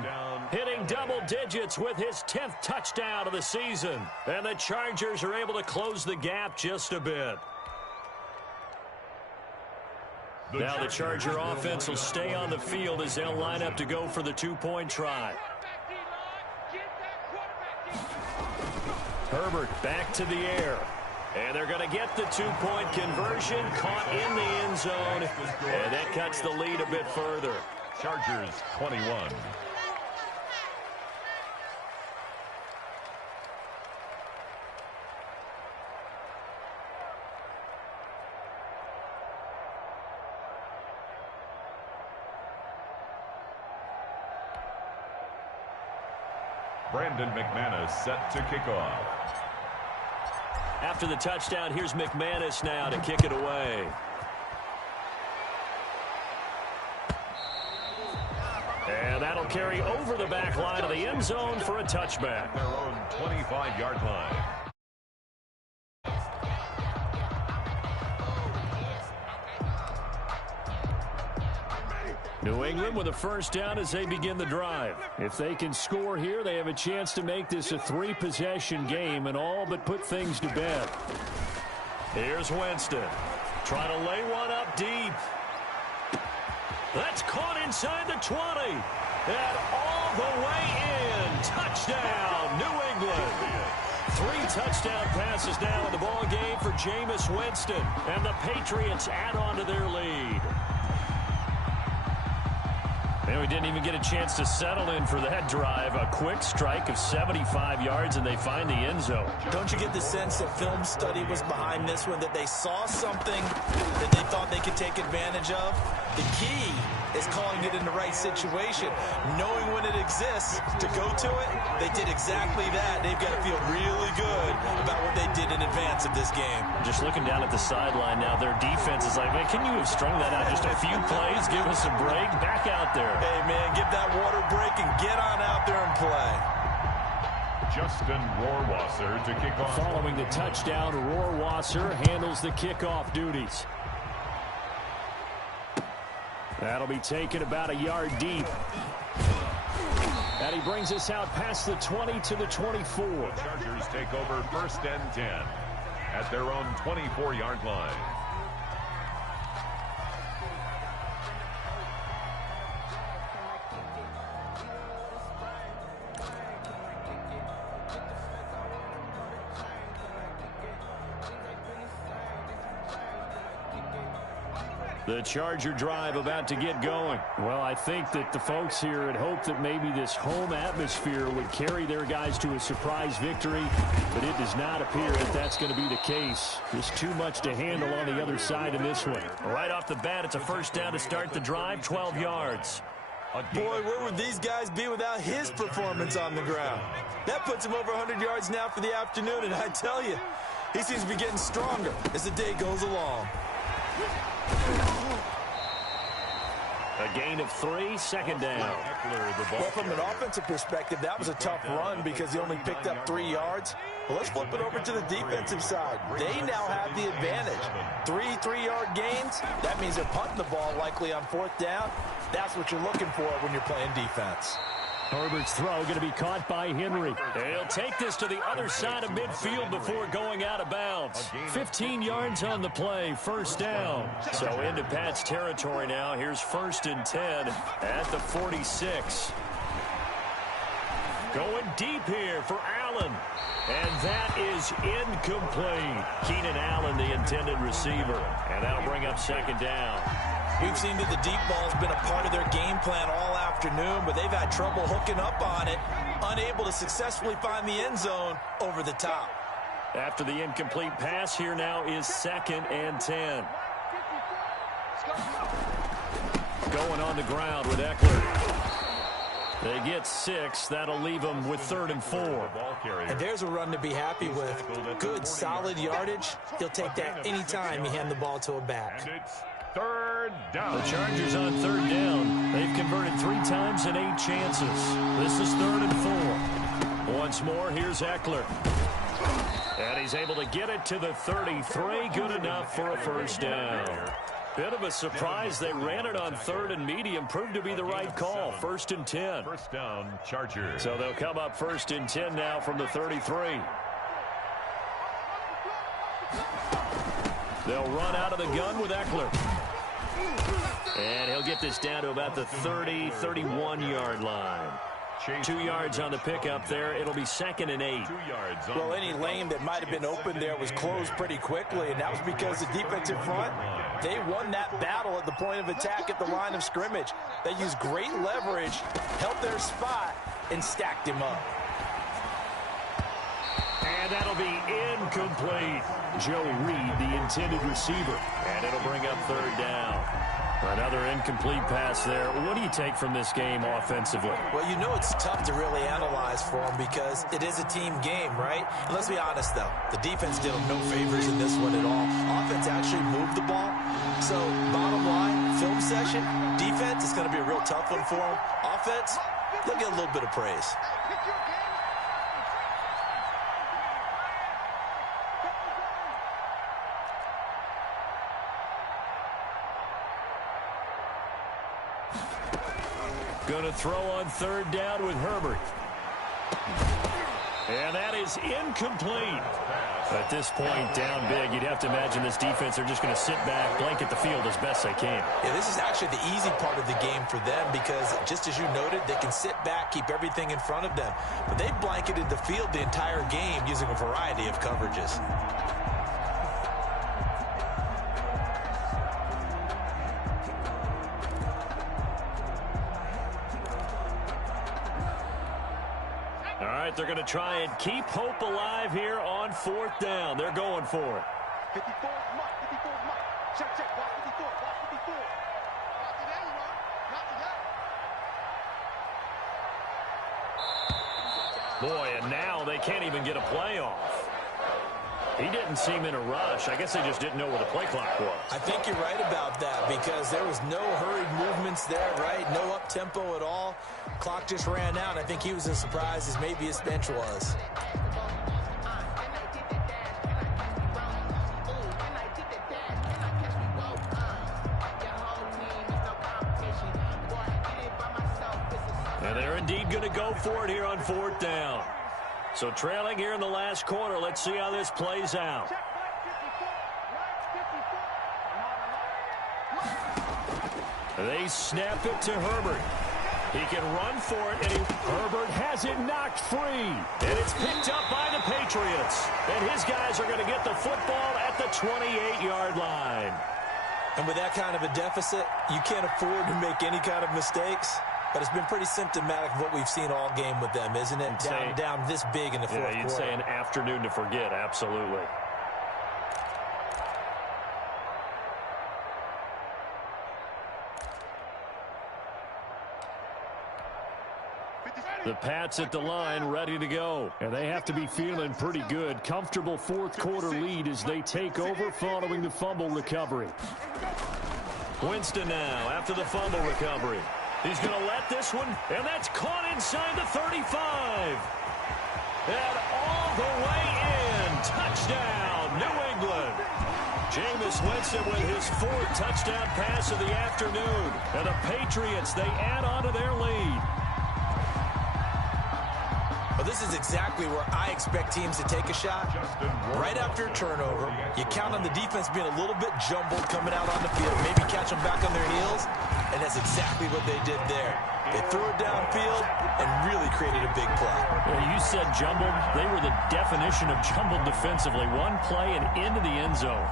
hitting double digits with his 10th touchdown of the season. And the Chargers are able to close the gap just a bit. Now the Charger offense will stay on the field as they'll line up to go for the two-point try. Herbert back to the air. And they're going to get the two-point conversion, caught in the end zone, and that cuts the lead a bit further. Chargers 21. Brandon McManus set to kick off. After the touchdown, here's McManus now to kick it away. And that'll carry over the back line of the end zone for a touchback. Their own 25-yard line. New England with a first down as they begin the drive. If they can score here, they have a chance to make this a 3-possession game and all but put things to bed. Here's Winston. Trying to lay one up deep. That's caught inside the 20. And all the way in. Touchdown, New England. 3 touchdown passes now in the ball game for Jameis Winston. And the Patriots add on to their lead. And we didn't even get a chance to settle in for that drive. A quick strike of 75 yards, and they find the end zone. Don't you get the sense that film study was behind this one, that they saw something that they thought they could take advantage of? The key is calling it in the right situation, knowing when it exists to go to it. They did exactly that. They've got to feel really good about what they did in advance of this game. Just looking down at the sideline now, their defense is like, man, can you have strung that out just a few plays? Give us a break. Back out there. Hey, man, give that water break and get on out there and play. Justin Rohrwasser to kick off. Following the touchdown, Rohrwasser handles the kickoff duties. That'll be taken about a yard deep. And he brings us out past the 20 to the 24. The Chargers take over 1st and 10 at their own 24-yard line. The Charger drive about to get going. Well, I think that the folks here had hoped that maybe this home atmosphere would carry their guys to a surprise victory, but it does not appear that that's going to be the case. Just too much to handle on the other side in this one. Right off the bat, it's a first down to start the drive, 12 yards. Boy, where would these guys be without his performance on the ground? That puts him over 100 yards now for the afternoon, and I tell you, he seems to be getting stronger as the day goes along. A gain of 3, second down. Well, from an offensive perspective, that was a tough run because he only picked up 3 yards. Well, let's flip it over to the defensive side. They now have the advantage. 3 3-yard gains. That means they're punting the ball likely on 4th down. That's what you're looking for when you're playing defense. Herbert's throw going to be caught by Henry. He'll take this to the other side of midfield before going out of bounds. 15 yards on the play, first down. So into Pat's territory now. Here's 1st and 10 at the 46. Going deep here for Allen. And that is incomplete. Keenan Allen, the intended receiver. And that'll bring up second down. We've seen that the deep ball's been a part of their game plan all afternoon, but they've had trouble hooking up on it, unable to successfully find the end zone over the top. After the incomplete pass, here now is 2nd and 10. Going on the ground with Eckler. They get 6. That'll leave them with 3rd and 4. And there's a run to be happy with. Good, solid yardage. He'll take that anytime you hand the ball to a back. And it's 3rd down. The Chargers on 3rd down. They've converted 3 times in 8 chances. This is 3rd and 4. Once more, here's Eckler. And he's able to get it to the 33. Good enough for a first down. Bit of a surprise. They ran it on 3rd and medium. Proved to be the right call. 1st and 10. First down, Chargers. So they'll come up 1st and 10 now from the 33. They'll run out of the gun with Eckler. And he'll get this down to about the 30, 31-yard line. 2 yards on the pickup there. It'll be 2nd and 8. 2 yards. Well, any lane that might have been open there was closed pretty quickly, and that was because the defensive front, they won that battle at the point of attack at the line of scrimmage. They used great leverage, held their spot, and stacked him up. And that'll be incomplete. Joe Reed, the intended receiver. And it'll bring up 3rd down. Another incomplete pass there. What do you take from this game offensively? Well, you know it's tough to really analyze for them because it is a team game, right? And let's be honest, though. The defense did them no favors in this one at all. Offense actually moved the ball. So, bottom line, film session, defense is going to be a real tough one for them. Offense, they'll get a little bit of praise. Going to throw on third down with Herbert. And that is incomplete. At this point, down big, you'd have to imagine this defense are just going to sit back, blanket the field as best they can. Yeah, this is actually the easy part of the game for them because, just as you noted, they can sit back, keep everything in front of them. But they blanketed the field the entire game using a variety of coverages. They're going to try and keep hope alive here on fourth down. They're going for it. 54 mark, 54 mark. Check, check. Watch 54, watch 54. Not today, not today. Boy, and now they can't even get a play off. He didn't seem in a rush. I guess they just didn't know where the play clock was. I think you're right about that because there was no hurried movements there, right? No up-tempo at all. Clock just ran out. I think he was as surprised as maybe his bench was. And they're indeed going to go for it here on fourth down. So trailing here in the last quarter. Let's see how this plays out. They snap it to Herbert. He can run for it, and Herbert has it knocked free. And it's picked up by the Patriots. And his guys are going to get the football at the 28-yard line. And with that kind of a deficit, you can't afford to make any kind of mistakes. But it's been pretty symptomatic of what we've seen all game with them, isn't it? Down this big in the fourth quarter. Yeah, you'd say an afternoon to forget, absolutely. The Pats at the line, ready to go. And they have to be feeling pretty good. Comfortable fourth quarter lead as they take over following the fumble recovery. Winston now after the fumble recovery. He's going to let this one, and that's caught inside the 35. And all the way in. Touchdown, New England. Jameis Winston with his fourth touchdown pass of the afternoon. And the Patriots, they add on to their lead. Well, this is exactly where I expect teams to take a shot. Right after a turnover, you count on the defense being a little bit jumbled coming out on the field, maybe catch them back on their heels, and that's exactly what they did there. They threw it downfield and really created a big play. Yeah, you said jumbled. They were the definition of jumbled defensively. One play and into the end zone.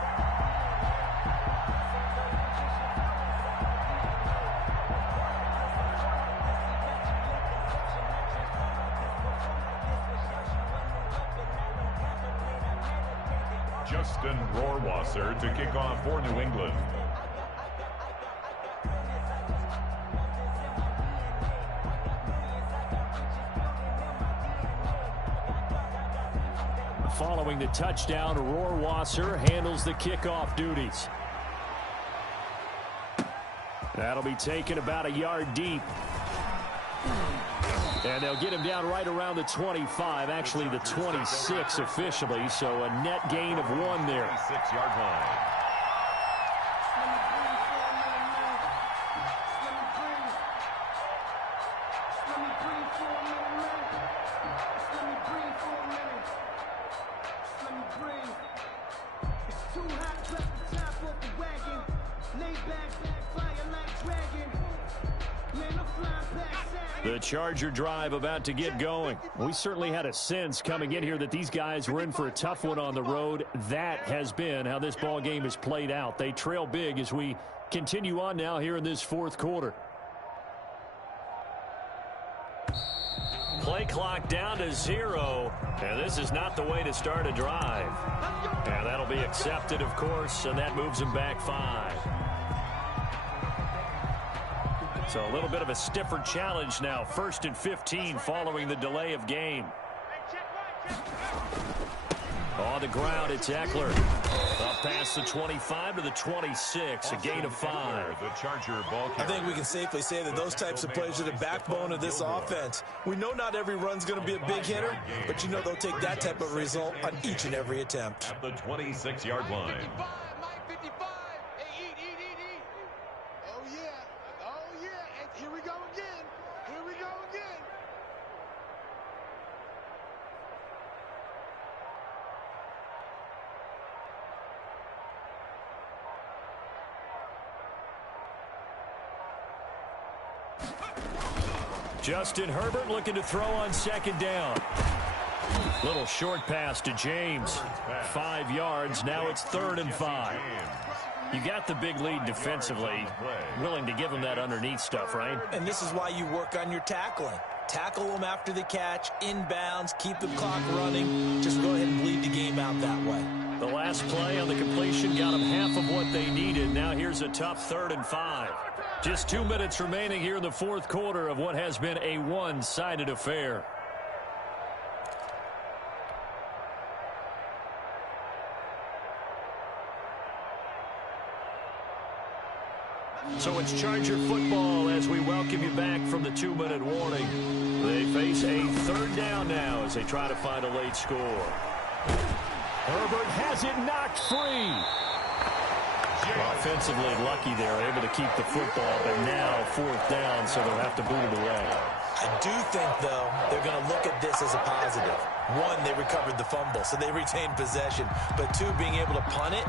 Justin Rohrwasser to kick off for New England. Following the touchdown, Rohrwasser handles the kickoff duties. That'll be taken about a yard deep. And they'll get him down right around the 25, actually the 26 officially, so a net gain of 1 there. 6-yard line. The Charger drive about to get going. We certainly had a sense coming in here that these guys were in for a tough one on the road. That has been how this ball game has played out. They trail big as we continue on now here in this fourth quarter. Play clock down to 0, and this is not the way to start a drive. And that'll be accepted, of course, and that moves them back 5. So a little bit of a stiffer challenge now. 1st and 15 following the delay of game. On the ground, it's Eckler. Up past the 25 to the 26, a gain of 5. The Charger ball I think we can safely say that those types of plays are the backbone of this offense. We know not every run's going to be a big hitter, but you know they'll take that type of result on each and every attempt. at the 26-yard line. 55, Mike, 55. Hey, eat. Oh, yeah. And here we go again. Justin Herbert looking to throw on second down. Little short pass to James. 5 yards. Now it's 3rd and 5. You got the big lead defensively. Willing to give him that underneath stuff, right? And this is why you work on your tackling. Tackle them after the catch, inbounds, keep the clock running. Just go ahead and bleed the game out that way. The last play on the completion got them half of what they needed. Now here's a tough 3rd and 5. Just 2 minutes remaining here in the 4th quarter of what has been a one-sided affair. So it's Charger football as we welcome you back from the 2-minute warning. They face a 3rd down now as they try to find a late score. Herbert has it knocked free. Offensively lucky they're able to keep the football, but now 4th down, so they'll have to boot it away. I do think, though, they're going to look at this as a positive. 1, they recovered the fumble, so they retained possession. But 2, being able to punt it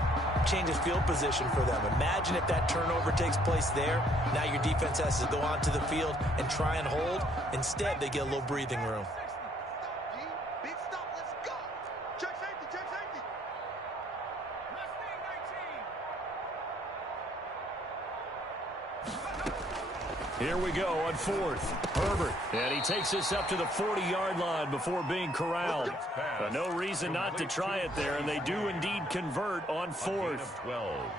changes field position for them. Imagine if that turnover takes place there. Now your defense has to go onto the field and try and hold. Instead, they get a little breathing room. Big stop, let's go. Check safety. Here we go on 4th. Herbert. And he takes us up to the 40-yard line before being corralled. No reason not to try it there, and they do indeed convert on 4th.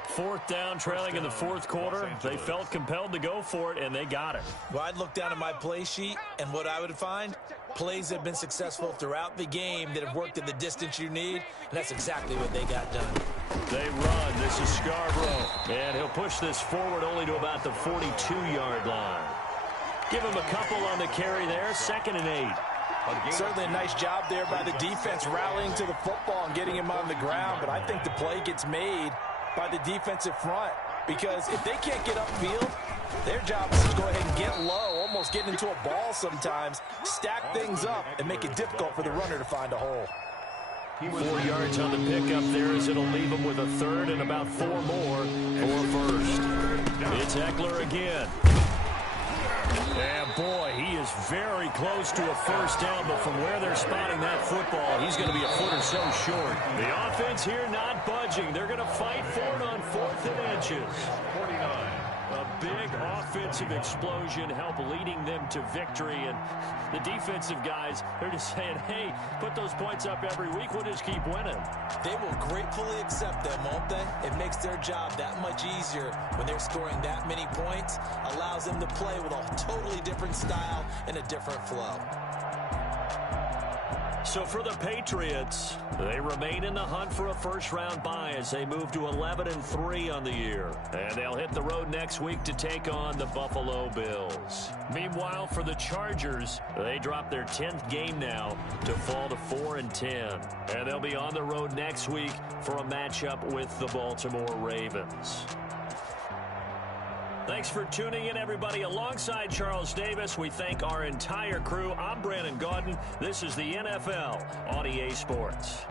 4th down, trailing in the 4th quarter. They felt compelled to go for it, and they got it. Well, I'd look down at my play sheet, and what I would find, plays that have been successful throughout the game that have worked at the distance you need, and that's exactly what they got done. They run. This is Scarborough. And he'll push this forward only to about the 42-yard line. Give him a couple on the carry there. 2nd and 8. Certainly a nice job there by the defense rallying to the football and getting him on the ground. But I think the play gets made by the defensive front. Because if they can't get upfield, their job is to go ahead and get low, almost get into a ball sometimes, stack things up, and make it difficult for the runner to find a hole. 4 yards on the pickup there as it'll leave him with a 3rd and about 4 more for 1st. It's Eckler again. And boy, he is very close to a 1st down, but from where they're spotting that football, he's going to be a foot or so short. The offense here not budging. They're going to fight for it on 4th and inches. 49. A big offensive explosion help leading them to victory, and the defensive guys, they're just saying, hey, put those points up every week, we'll just keep winning. They will gratefully accept them, won't they? It makes their job that much easier when they're scoring that many points, allows them to play with a totally different style and a different flow. So for the Patriots, they remain in the hunt for a first-round bye as they move to 11-3 on the year. And they'll hit the road next week to take on the Buffalo Bills. Meanwhile, for the Chargers, they drop their 10th game now to fall to 4-10. And they'll be on the road next week for a matchup with the Baltimore Ravens. Thanks for tuning in, everybody. Alongside Charles Davis, we thank our entire crew. I'm Brandon Gaudin. This is the NFL on EA Sports.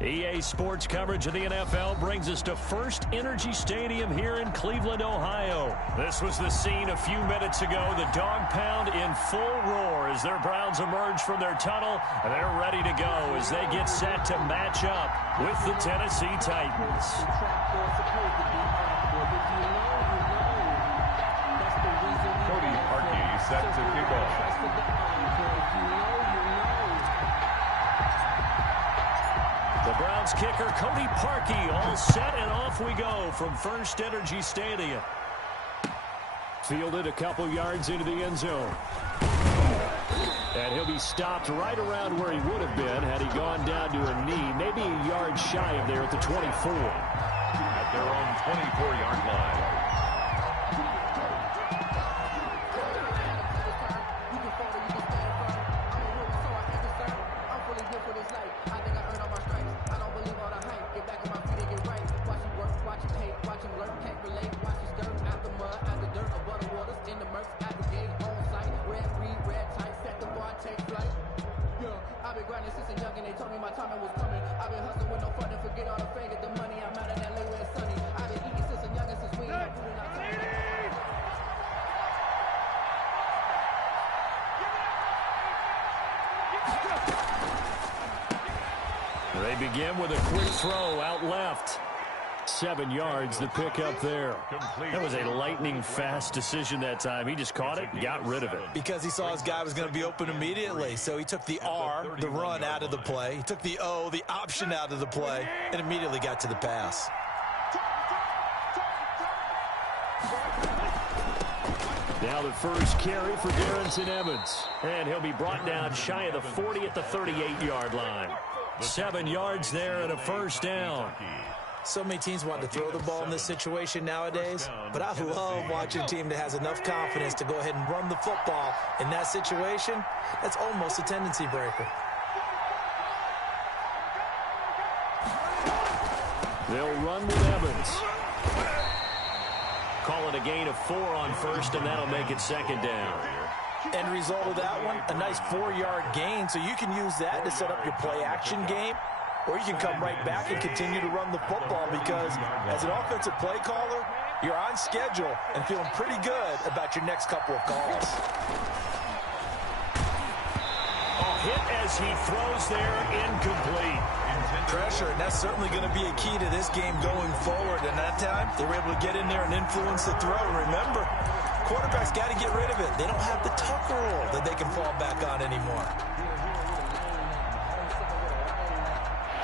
EA Sports coverage of the NFL brings us to First Energy Stadium here in Cleveland, Ohio. This was the scene a few minutes ago. The dog pound in full roar as their Browns emerge from their tunnel. And they're ready to go as they get set to match up with the Tennessee Titans. Cody Parkey set to kick off. The Browns kicker, Cody Parkey, all set, and off we go from First Energy Stadium. Fielded a couple yards into the end zone. And he'll be stopped right around where he would have been had he gone down to a knee, maybe a yard shy of there at the 24. At their own 24-yard line. They begin with a quick throw out left. 7 yards, the pick up there. That was a lightning-fast decision that time. He just caught it and got rid of it. Because he saw his guy was going to be open immediately. So he took the R, the run, out of the play. He took the O, the option, out of the play, and immediately got to the pass. Now the first carry for Darrington Evans. And he'll be brought down shy of the 40 at the 38-yard line. 7 yards there and a first down. So many teams want to throw the ball in this situation nowadays, but I love watching a team that has enough confidence to go ahead and run the football in that situation. That's almost a tendency breaker. They'll run with Evans. Call it a gain of 4 on first, and that'll make it second down. End result of that one, a nice 4-yard gain, so you can use that to set up your play-action game, or you can come right back and continue to run the football because as an offensive play caller, you're on schedule and feeling pretty good about your next couple of calls. Hit as he throws there, incomplete. Pressure, and that's certainly going to be a key to this game going forward. And that time, they were able to get in there and influence the throw. Remember, quarterbacks got to get rid of it. They don't have the tuck rule that they can fall back on anymore.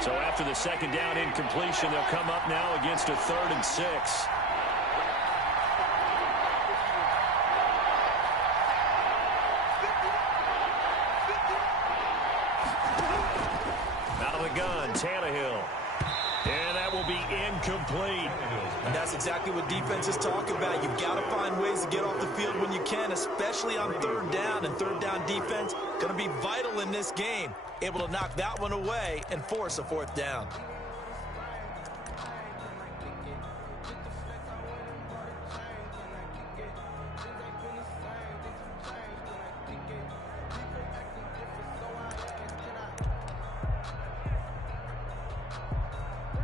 So after the second down incompletion, they'll come up now against a 3rd and 6. Out of the gun, Tannehill. And that will be incomplete. And that's exactly what defenses talk about. You've got to find ways to get off the field when you can, especially on 3rd down. And 3rd down defense going to be vital in this game. Able to knock that one away and force a 4th down.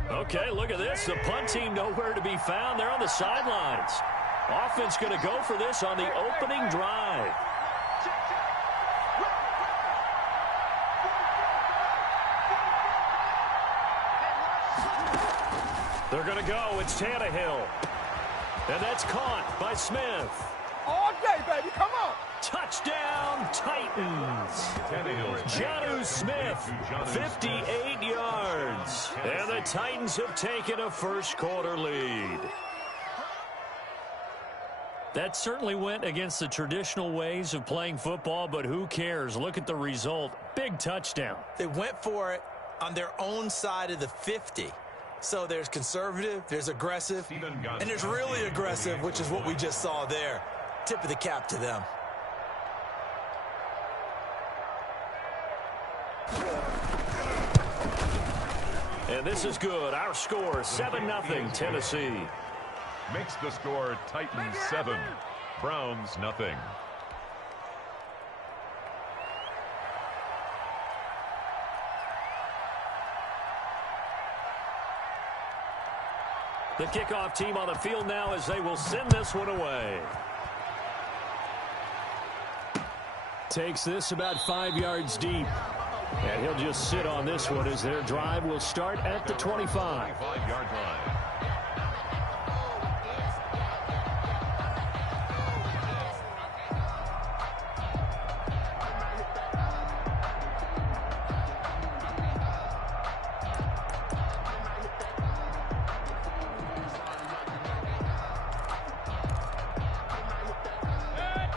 Okay, look at this. The punt team nowhere to be found. They're on the sidelines. Offense going to go for this on the opening drive. They're going to go. It's Tannehill. And that's caught by Smith. All day, baby. Come on. Touchdown, Titans. Jonnu Smith, 58 yards. And the Titans have taken a first-quarter lead. That certainly went against the traditional ways of playing football, but who cares? Look at the result. Big touchdown. They went for it on their own side of the 50. So there's conservative, there's aggressive, and there's really aggressive, which is what we just saw there. Tip of the cap to them. And this is good. Our score, 7-0 Tennessee. Makes the score Titans 7, Browns nothing. The kickoff team on the field now as they will send this one away. Takes this about 5 yards deep. And he'll just sit on this one as their drive will start at the 25. 25-yard line.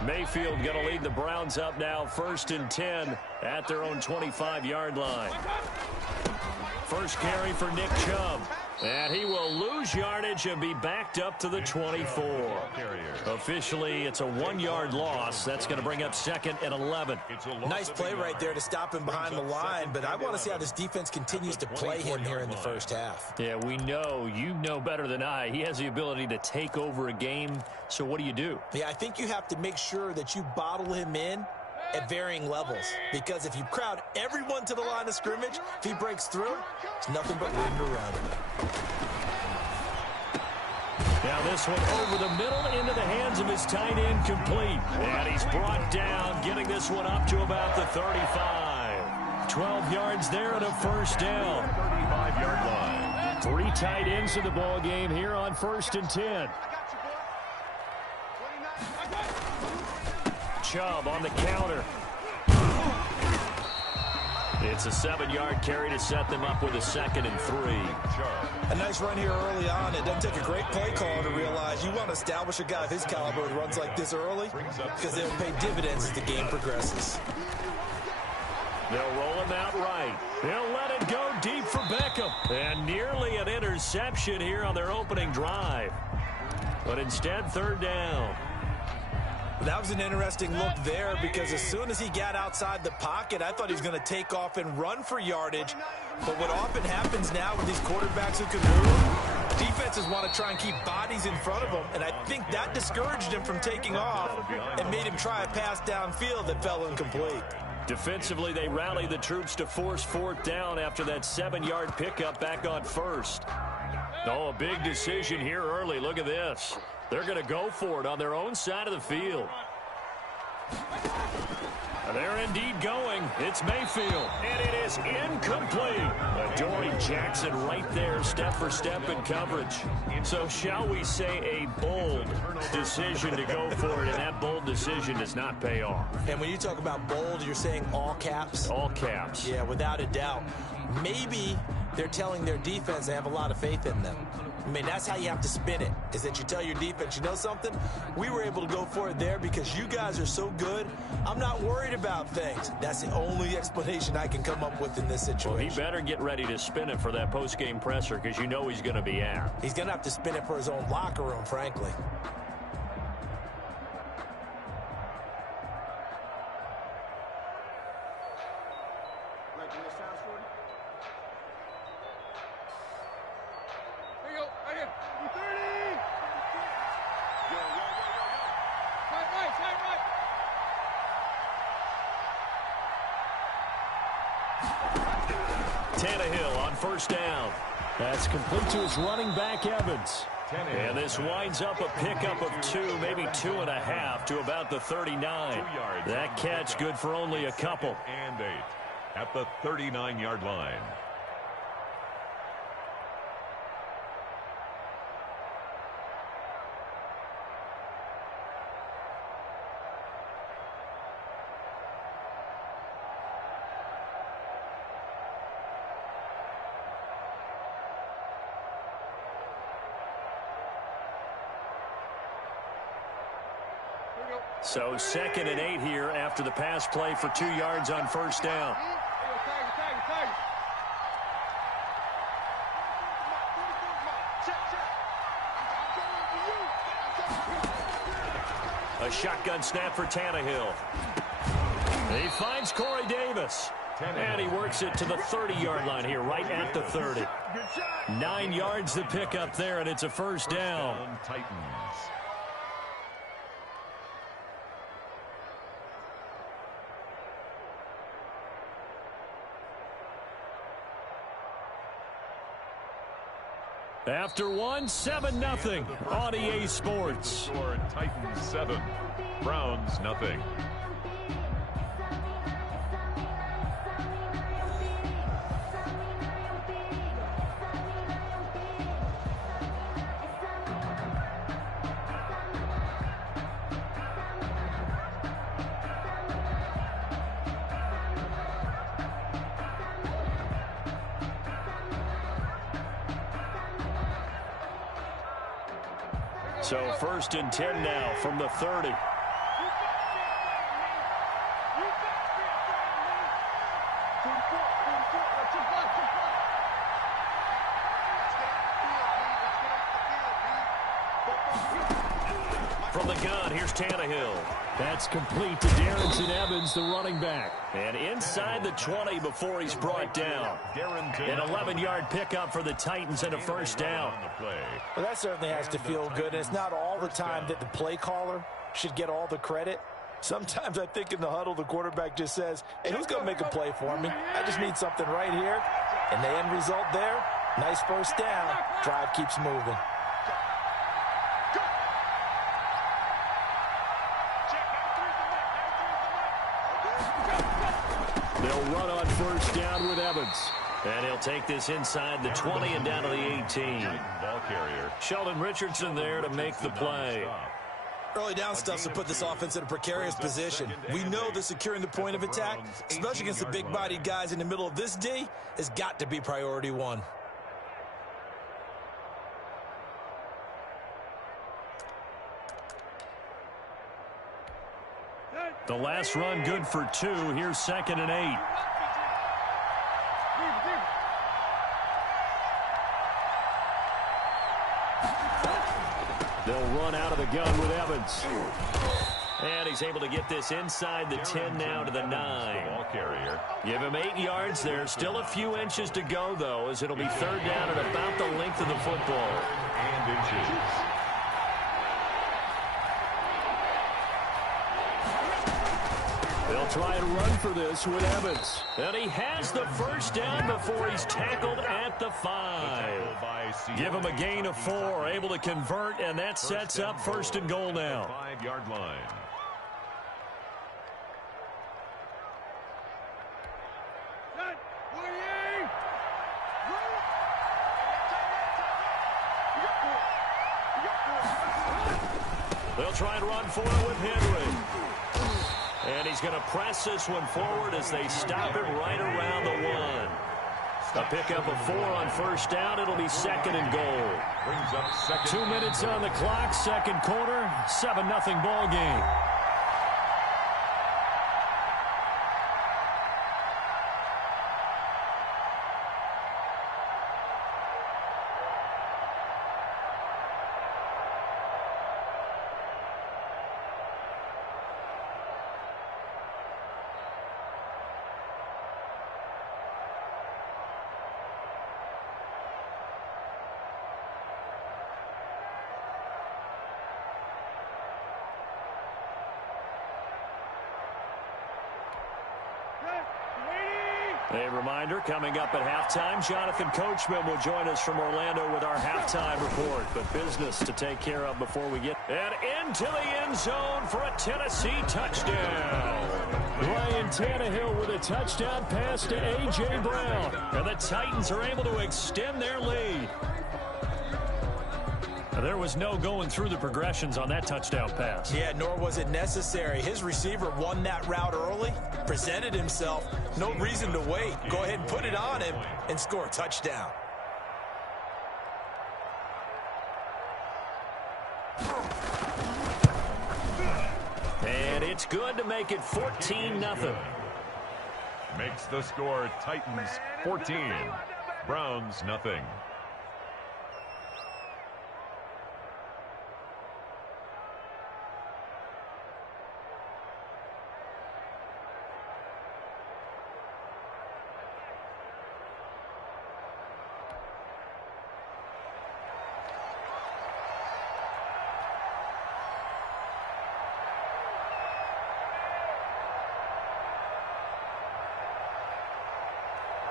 Mayfield going to lead the Browns up now, 1st and 10 at their own 25-yard line. First carry for Nick Chubb. And he will lose yardage and be backed up to the 24. Officially, it's a 1-yard loss. That's going to bring up 2nd and 11. Nice play right there to stop him behind the line, but I want to see how this defense continues to play him here in the first half. Yeah, we know. You know better than I. He has the ability to take over a game, so what do? Yeah, I think you have to make sure that you bottle him in at varying levels, because if you crowd everyone to the line of scrimmage, if he breaks through, it's nothing but room to run. Now this one over the middle into the hands of his tight end, complete. And he's brought down, getting this one up to about the 35. 12 yards there and a first down. 35-yard line. 3 tight ends in the ball game here on 1st and 10. Chubb on the counter. It's a 7-yard carry to set them up with a 2nd and 3. A nice run here early on. It doesn't take a great play caller to realize you want to establish a guy of his caliber who runs like this early, because they'll pay dividends as the game progresses. They'll roll him out right. They'll let it go deep for Beckham. And nearly an interception here on their opening drive. But instead, 3rd down. That was an interesting look there, because as soon as he got outside the pocket, I thought he was going to take off and run for yardage. But what often happens now with these quarterbacks who can move, defenses want to try and keep bodies in front of them, and I think that discouraged him from taking off and made him try a pass downfield that fell incomplete. Defensively, they rallied the troops to force 4th down after that 7-yard pickup back on 1st. Oh, a big decision here early. Look at this. They're going to go for it on their own side of the field. They're indeed going. It's Mayfield, and it is incomplete. Adoree Jackson right there, step for step in coverage. So shall we say a bold decision to go for it, and that bold decision does not pay off. And when you talk about bold, you're saying all caps? All caps. Yeah, without a doubt. Maybe they're telling their defense they have a lot of faith in them. I mean, that's how you have to spin it, is that you tell your defense, you know something? We were able to go for it there because you guys are so good. I'm not worried about things. That's the only explanation I can come up with in this situation. Well, he better get ready to spin it for that post-game presser, because you know he's going to be out. He's going to have to spin it for his own locker room, frankly. Tannehill on 1st down. That's complete to his running back, Evans. And this winds up a pickup of 2, maybe 2.5 to about the 39. That catch good for only a couple. And 8 at the 39-yard line. So 2nd and 8 here after the pass play for 2 yards on 1st down. A shotgun snap for Tannehill. He finds Corey Davis. And he works it to the 30-yard line here, right at the 30. 9 yards to pick up there, and it's a 1st down. Titans. After one, 7-0 on EA Sports. Score Titans 7, Browns nothing. So 1st and 10 now from the 30. From the gun, here's Tannehill. That's complete to Darrington Evans, the running back. And inside the 20 before he's brought down. An 11-yard pickup for the Titans and a first down. Well, that certainly has to feel good. And it's not all the time that the play caller should get all the credit. Sometimes I think in the huddle, the quarterback just says, hey, who's going to make a play for me? I just need something right here. And the end result there, nice first down. Drive keeps moving. They'll run on first down with Evans. And he'll take this inside the 20 and down to the 18. Ball carrier. Sheldon Richardson there to make the play. Early down stuff to put this offense in a precarious position. We know that securing the point of attack, especially against the big-bodied guys in the middle of this D, has got to be priority one. The last run good for 2. Here's 2nd and 8. They'll run out of the gun with Evans. And he's able to get this inside the 10 now to the 9. Ball carrier. Give him 8 yards there. Still a few inches to go, though, as it'll be 3rd down at about the length of the football. And inches. They'll try and run for this with Evans. And he has the first down before he's tackled at the 5. Give him a gain of 4, able to convert, and that sets up 1st and goal now. 5-yard line. They'll try and run for it with Henry. And he's going to press this one forward as they stop him right around the 1. A pickup of 4 on first down. It'll be 2nd and goal. Brings up 2nd. 2 minutes on the clock, 2nd quarter, 7-0 ball game. A reminder, coming up at halftime, Jonathan Coachman will join us from Orlando with our halftime report. But business to take care of before we get and into the end zone for a Tennessee touchdown. Ryan Tannehill with a touchdown pass to A.J. Brown. And the Titans are able to extend their lead. There was no going through the progressions on that touchdown pass. Yeah, nor was it necessary. His receiver won that route early, presented himself. No reason to wait. Go ahead and put it on him and score a touchdown. And it's good to make it 14-0. Makes the score Titans 14, Browns nothing.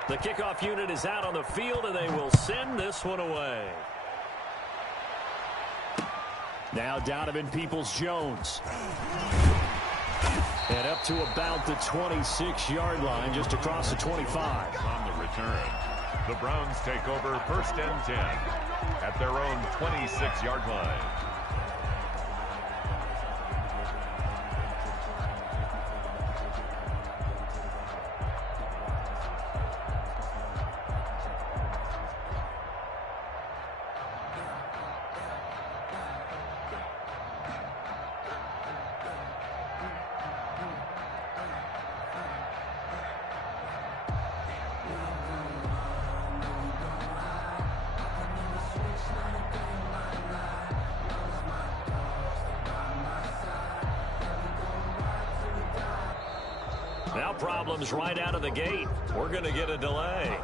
The kickoff unit is out on the field, and they will send this one away. Now Donovan Peoples-Jones. And up to about the 26-yard line, just across the 25. On the return, the Browns take over 1st and 10 at their own 26-yard line. Now problems right out of the gate. We're going to get a delay.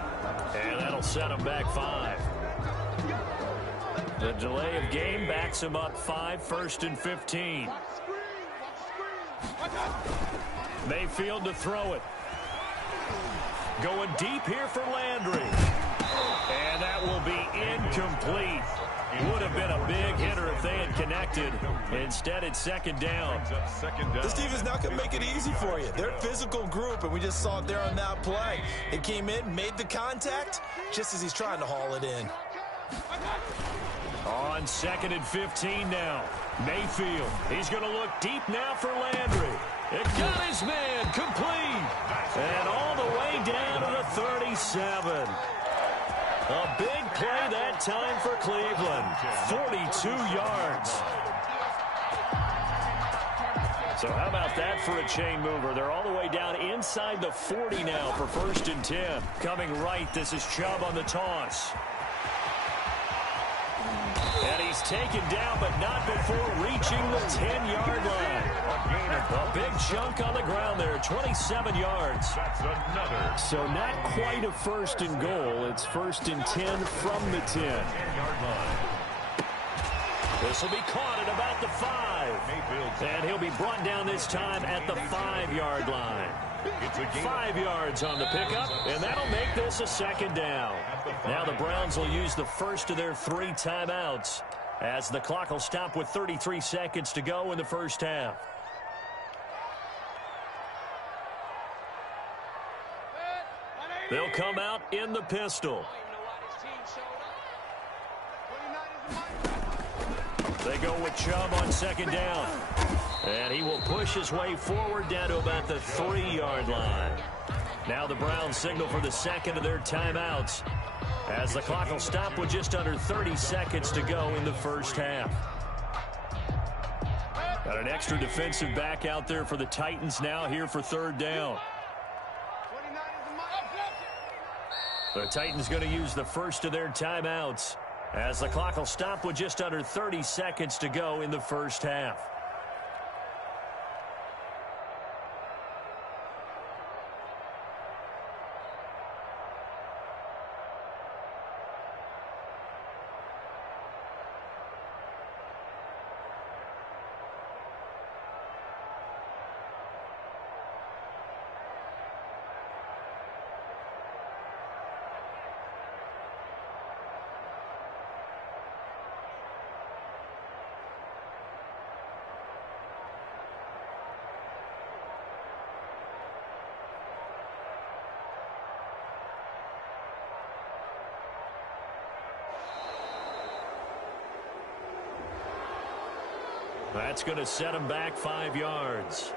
And that'll set them back 5. The delay of game backs them up 5, 1st and 15. Mayfield to throw it. Going deep here for Landry. And that will be incomplete. Would have been a big hitter if they had connected. Instead, it's 2nd down. This defense not going to make it easy for you. They're a physical group, and we just saw it there on that play. It came in, made the contact, just as he's trying to haul it in. On 2nd and 15 now. Mayfield. He's going to look deep now for Landry. It got his man complete. And all the way down to the 37. A big play that time for Cleveland. 42 yards. So how about that for a chain mover? They're all the way down inside the 40 now for 1st and 10. Coming right, this is Chubb on the toss. And he's taken down, but not before reaching the 10-yard line. A big chunk on the ground there, 27 yards. That's another. So not quite a 1st and goal. It's 1st and 10 from the 10-yard line. This will be caught at about the 5. And he'll be brought down this time at the 5-yard line. 5 yards on the pickup, and that'll make this a 2nd down. Now the Browns will use the first of their 3 timeouts as the clock will stop with 33 seconds to go in the first half. They'll come out in the pistol. They go with Chubb on 2nd down. And he will push his way forward down to about the 3-yard line. Now the Browns signal for the 2nd of their timeouts as the clock will stop with just under 30 seconds to go in the first half. Got an extra defensive back out there for the Titans now here for 3rd down. The Titans going to use the first of their timeouts as the clock will stop with just under 30 seconds to go in the first half. That's going to set him back 5 yards.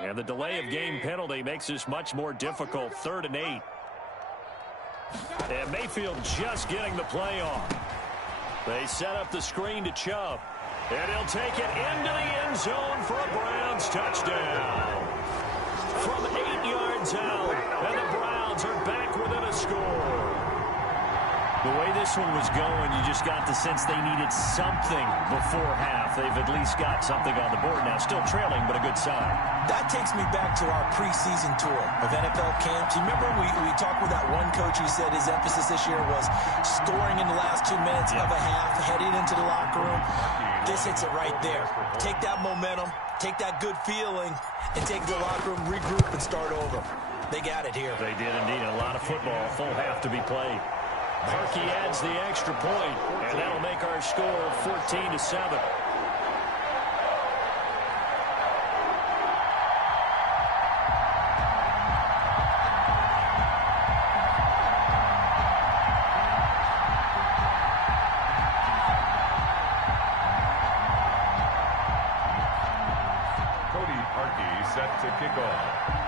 And the delay of game penalty makes this much more difficult. 3rd and 8. And Mayfield just getting the play off. They set up the screen to Chubb. And he'll take it into the end zone for a Browns touchdown. From 8 yards out. And the Browns are back within a score. The way this one was going, you just got the sense they needed something before half. They've at least got something on the board now. Still trailing, but a good sign. That takes me back to our preseason tour of NFL camps. You remember we talked with that one coach who said his emphasis this year was scoring in the last 2 minutes of a half, heading into the locker room. This hits it right there. Take that momentum, take that good feeling, and take it to the locker room, regroup, and start over. They got it here. They did indeed. A lot of football, full half to be played. Parkey adds the extra point, and that'll make our score 14-7. Cody Parkey set to kick off.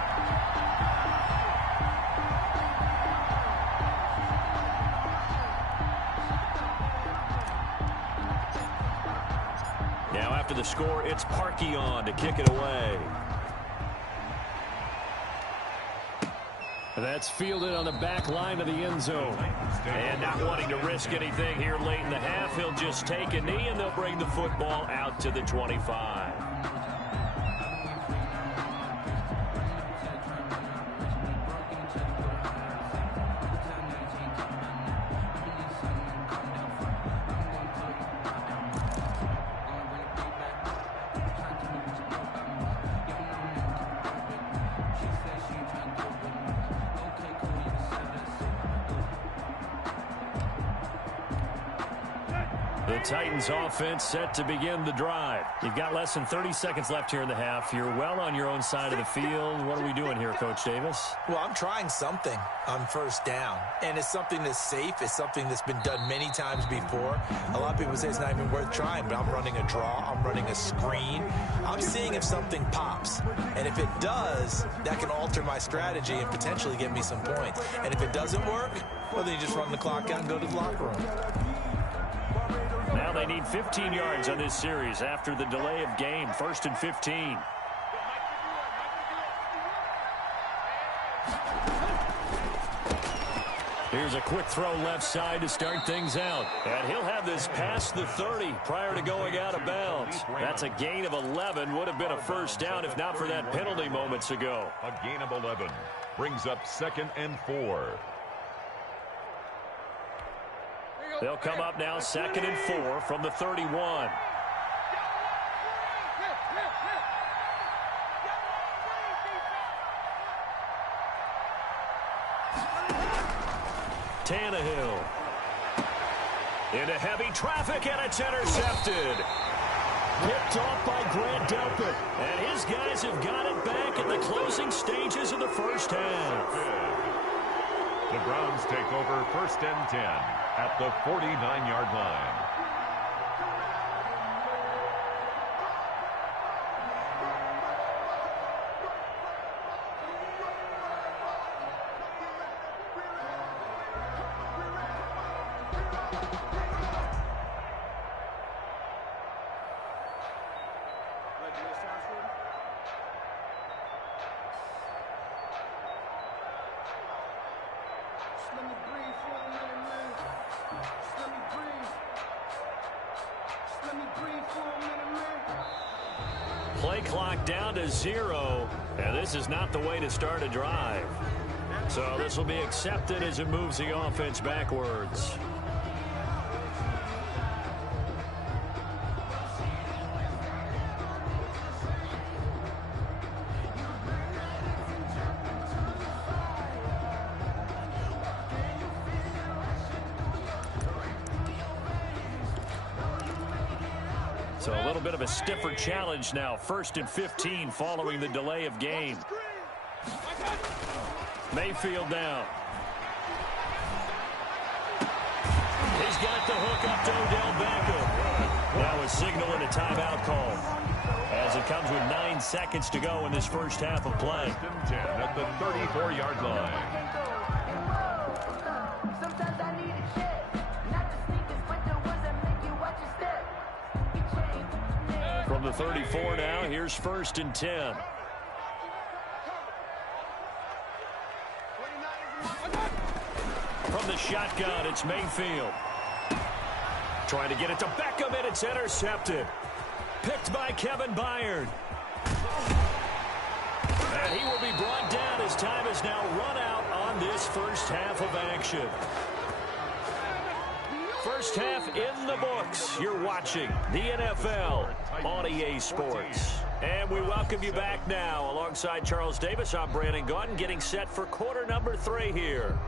Now after the score, it's Parkey on to kick it away. That's fielded on the back line of the end zone. And not wanting to risk anything here late in the half, he'll just take a knee, and they'll bring the football out to the 25. The Titans offense set to begin the drive. You've got less than 30 seconds left here in the half. You're well on your own side of the field. What are we doing here, Coach Davis? Well, I'm trying something on first down, and it's something that's safe. It's something that's been done many times before. A lot of people say it's not even worth trying, but I'm running a draw. I'm running a screen. I'm seeing if something pops, and if it does, that can alter my strategy and potentially get me some points. And if it doesn't work, well, then you just run the clock out and go to the locker room. Now they need 15 yards on this series after the delay of game. 1st and 15. Here's a quick throw left side to start things out. And he'll have this past the 30 prior to going out of bounds. That's a gain of 11. Would have been a first down if not for that penalty moments ago. A gain of 11 brings up 2nd and 4. They'll come up now 2nd and 4 from the 31. Tannehill. Into heavy traffic, and it's intercepted. Picked off by Grant Delpit. And his guys have got it back in the closing stages of the first half. The Browns take over 1st and 10 at the 49-yard line. Play clock down to 0, and this is not the way to start a drive. So this will be accepted as it moves the offense backwards. So a little bit of a stiffer challenge now. 1st and 15 following the delay of game. Mayfield down. He's got the hook up to Odell Beckham. Now a signal and a timeout call as it comes with 9 seconds to go in this first half of play. 1st and 10 at the 34-yard line. From the 34 now, here's 1st and 10. From the shotgun. It's Mayfield. Trying to get it to Beckham, and it's intercepted. Picked by Kevin Byard. And he will be brought down. His time is now run out on this first half of action. First half in the books. You're watching the NFL on EA Sports. And we welcome you back now. Alongside Charles Davis, I'm Brandon Gaudin, getting set for quarter number 3 here.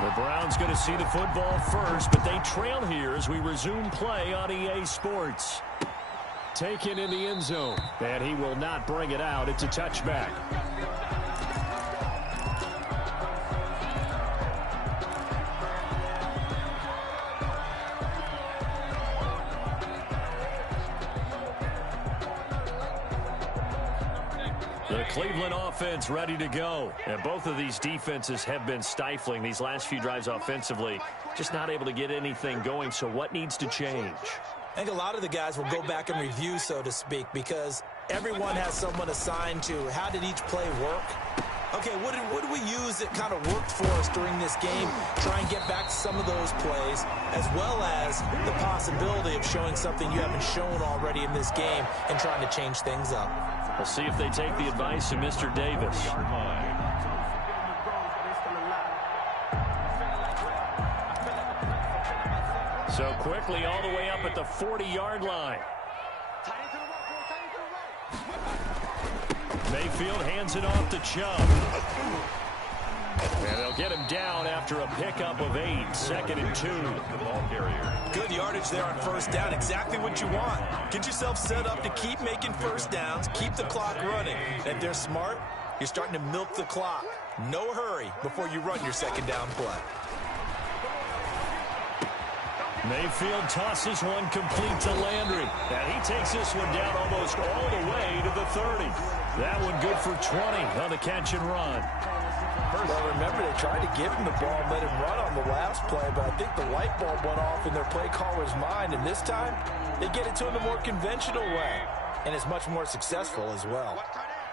The Browns going to see the football first, but they trail here as we resume play on EA Sports. Taken in the end zone, and he will not bring it out. It's a touchback. The Cleveland offense ready to go. And both of these defenses have been stifling these last few drives offensively. Just not able to get anything going, so what needs to change? I think a lot of the guys will go back and review, so to speak, because everyone has someone assigned to how did each play work. Okay, what did we use that kind of worked for us during this game? Try and get back to some of those plays, as well as the possibility of showing something you haven't shown already in this game and trying to change things up. We'll see if they take the advice of Mr. Davis. So quickly all the way up at the 40-yard line. Mayfield hands it off to Chubb. And they'll get him down after a pickup of 8, 2nd and 2. Good yardage there on first down. Exactly what you want. Get yourself set up to keep making first downs, keep the clock running. And if they're smart, you're starting to milk the clock. No hurry before you run your second down play. Mayfield tosses one complete to Landry. And he takes this one down almost all the way to the 30. That one good for 20 on the catch and run. Well, remember, they tried to give him the ball and let him run on the last play, but I think the light bulb went off in their play caller's mind, and this time they get it to him the more conventional way, and it's much more successful as well.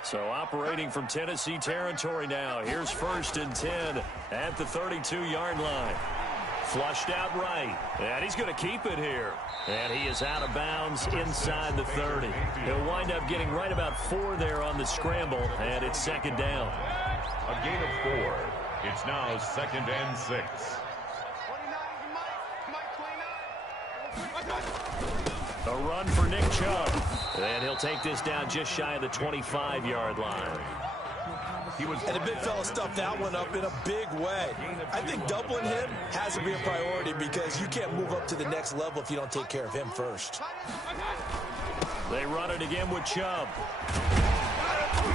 So operating from Tennessee territory now. Here's 1st and 10 at the 32-yard line. Flushed out right, and he's going to keep it here. And he is out of bounds inside the 30. He'll wind up getting right about 4 there on the scramble, and it's 2nd down. A gain of 4. It's now 2nd and 6. A run for Nick Chubb. And he'll take this down just shy of the 25-yard line. And the big fella stuffed that one up in a big way. I think doubling him has to be a priority because you can't move up to the next level if you don't take care of him first. They run it again with Chubb.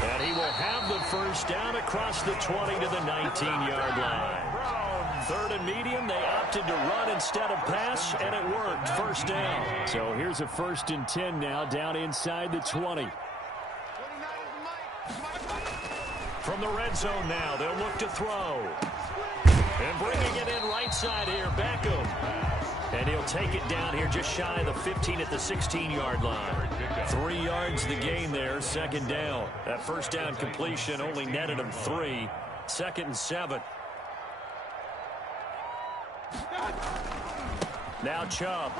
And he will have the first down across the 20 to the 19-yard line. 3rd and medium, they opted to run instead of pass, and it worked. First down. So here's a 1st and 10 now, down inside the 20. From the red zone now, they'll look to throw. And bringing it in right side here, Beckham. And he'll take it down here just shy of the 15 at the 16-yard line. 3 yards the gain there, 2nd down. That first down completion only netted him 3. 2nd and 7. Now Chubb.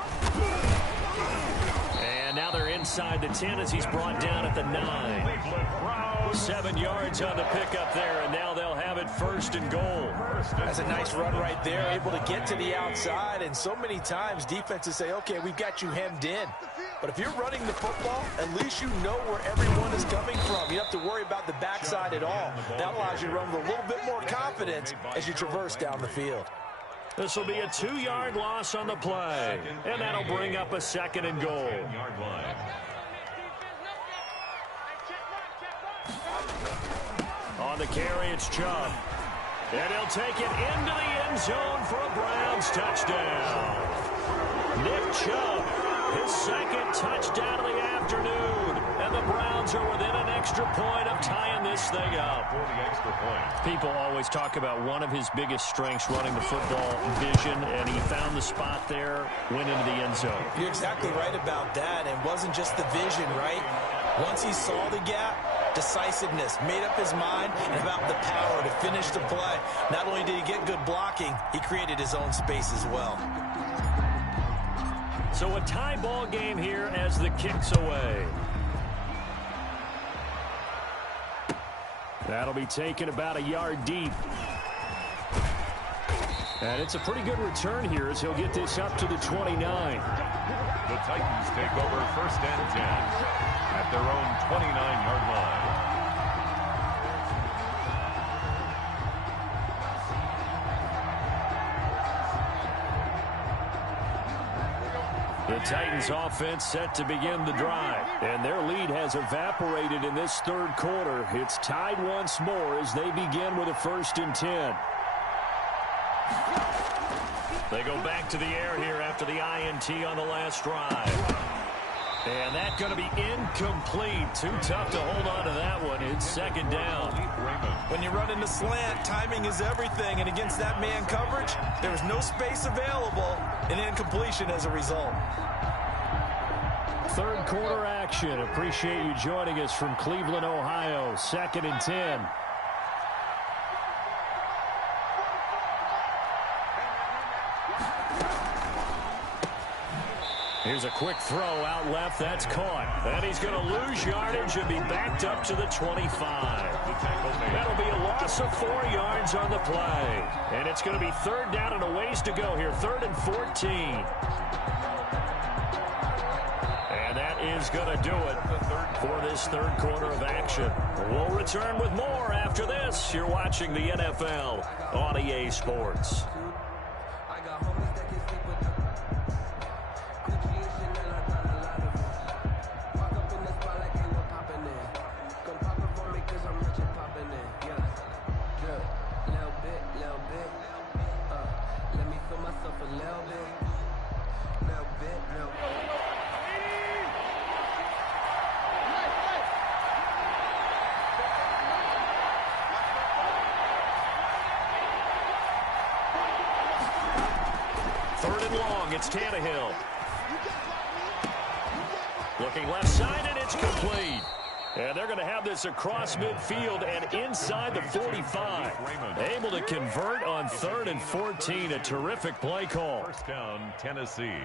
And now they're inside the 10 as he's brought down at the 9. 7 yards on the pickup there, and now they'll have it 1st and goal. That's a nice run right there, able to get to the outside, and so many times defenses say, okay, we've got you hemmed in. But if you're running the football, at least you know where everyone is coming from. You don't have to worry about the backside at all. That allows you to run with a little bit more confidence as you traverse down the field. This will be a 2-yard loss on the play, and that'll bring up a 2nd and goal. On the carry, it's Chubb. And he'll take it into the end zone for a Browns touchdown. Nick Chubb his second touchdown of the afternoon. And the Browns are within an extra point of tying this thing up. For the extra point. People always talk about one of his biggest strengths running the football, vision, and he found the spot there, went into the end zone. You're exactly right about that. It wasn't just the vision, right? Once he saw the gap, decisiveness, made up his mind, and about the power to finish the play. Not only did he get good blocking, he created his own space as well. So a tie ball game here as the kick's away. That'll be taken about a yard deep. And it's a pretty good return here as he'll get this up to the 29. The Titans take over 1st and 10 at their own 29-yard line. The Titans offense set to begin the drive, and their lead has evaporated in this third quarter. It's tied once more as they begin with a 1st and 10. They go back to the air here after the INT on the last drive. And that's going to be incomplete. Too tough to hold on to that one. It's 2nd down. When you run in the slant, timing is everything. And against that man coverage, there was no space available, and incompletion as a result. Third quarter action. Appreciate you joining us from Cleveland, Ohio. 2nd and 10. Here's a quick throw out left. That's caught. And he's going to lose yardage and be backed up to the 25. That'll be a loss of 4 yards on the play. And it's going to be 3rd down and a ways to go here. 3rd and 14. And that is going to do it for this third quarter of action. We'll return with more after this. You're watching the NFL on EA Sports. It's Tannehill. Looking left side, and it's complete. And they're going to have this across midfield and inside the 45. Able to convert on 3rd and 14. A terrific play call. 1st down, Tennessee.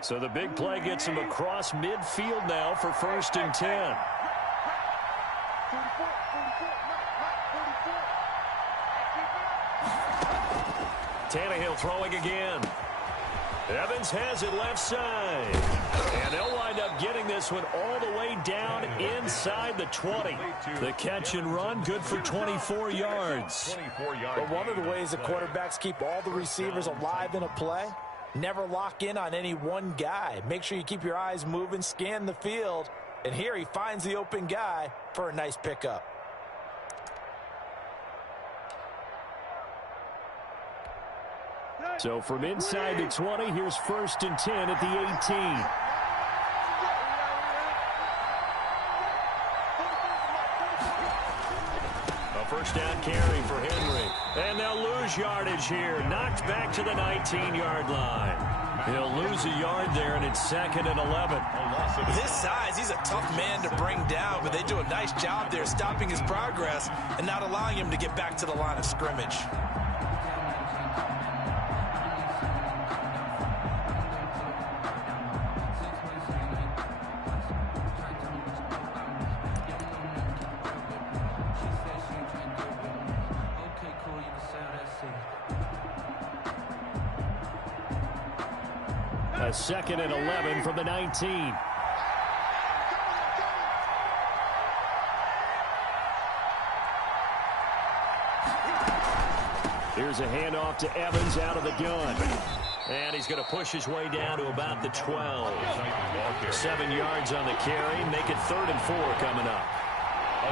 So the big play gets him across midfield now for 1st and 10. Tannehill throwing again. Evans has it left side. And they'll wind up getting this one all the way down inside the 20. The catch and run, good for 24 yards. But one of the ways the quarterbacks keep all the receivers alive in a play, never lock in on any one guy. Make sure you keep your eyes moving, scan the field. And here he finds the open guy for a nice pickup. So from inside the 20, here's 1st and 10 at the 18. A 1st down carry for Henry. And they'll lose yardage here. Knocked back to the 19-yard line. He'll lose a yard there, and it's 2nd and 11. With his size, he's a tough man to bring down, but they do a nice job there stopping his progress and not allowing him to get back to the line of scrimmage. A 2nd and 11 from the 19. Here's a handoff to Evans out of the gun. And he's going to push his way down to about the 12. 7 yards on the carry. Make it 3rd and 4 coming up.